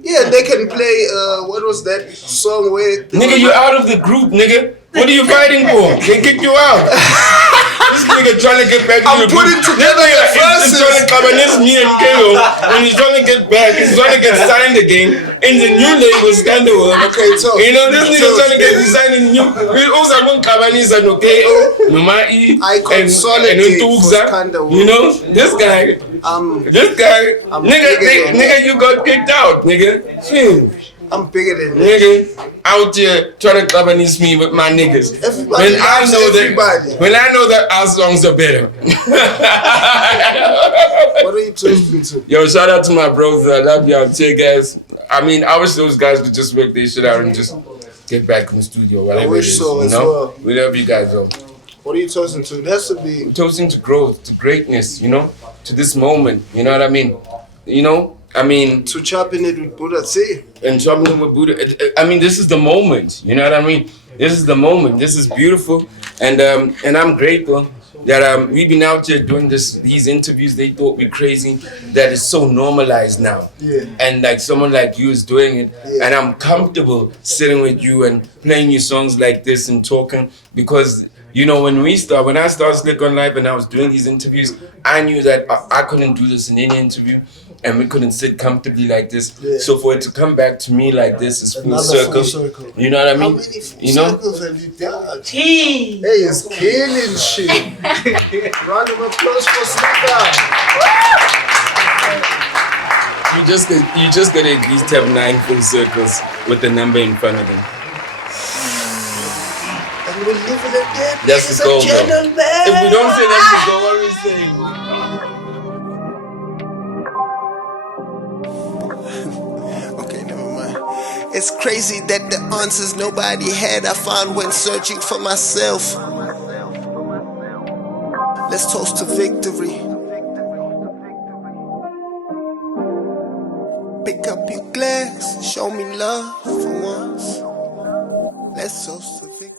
Yeah, they can play. What was that song where? Nigga, you're out of the group, nigga. What are you fighting for? They kicked you out. This nigga trying to get back to the group. I'm putting together the verses. He's trying to come against me and Kelo, and he's trying to get back. He's trying to get signed again in the new label Scandal. Okay, so you know this nigga trying to get signed in the new. We also want Cabanis and KO, Numai, and Scandal. You know this guy. Nigga, you got kicked out, nigga. I'm bigger than that. Nigga, out here trying to Cabanis me with my niggas. When I know that our songs are better. What are you talking to? Yo, shout out to my bros. I love y'all, guys. I mean, I wish those guys would just work their shit out and just get back in the studio. Whatever I wish it is, so you as know? well. We love you guys, though. What are you toasting to? That's to be toasting to growth, to greatness. You know, to this moment. You know what I mean? You know. I mean, to Choppin It with Bhuda T. And Choppin It with Bhuda. I mean, this is the moment. You know what I mean? This is the moment. This is beautiful, and I'm grateful that we've been out here doing these interviews. They thought we're crazy. That is so normalized now. Yeah. And like someone like you is doing it, and I'm comfortable sitting with you and playing you songs like this and talking because. You know, when I started Slikour Live and I was doing these interviews, I knew that I couldn't do this in any interview and we couldn't sit comfortably like this. Yeah. So for it to come back to me like this is full circle. You know what I mean? How many circles have you done? Hey, it's killing shit. Round of applause for Slikour. You just gotta at least have 9 full circles with the number in front of them. We're living a dead. That's the goal, though. If we don't say that's the goal, what are we saying? Okay, never mind. It's crazy that the answers nobody had I found when searching for myself. Let's toast to victory. Pick up your glass, show me love for once. Let's toast to victory.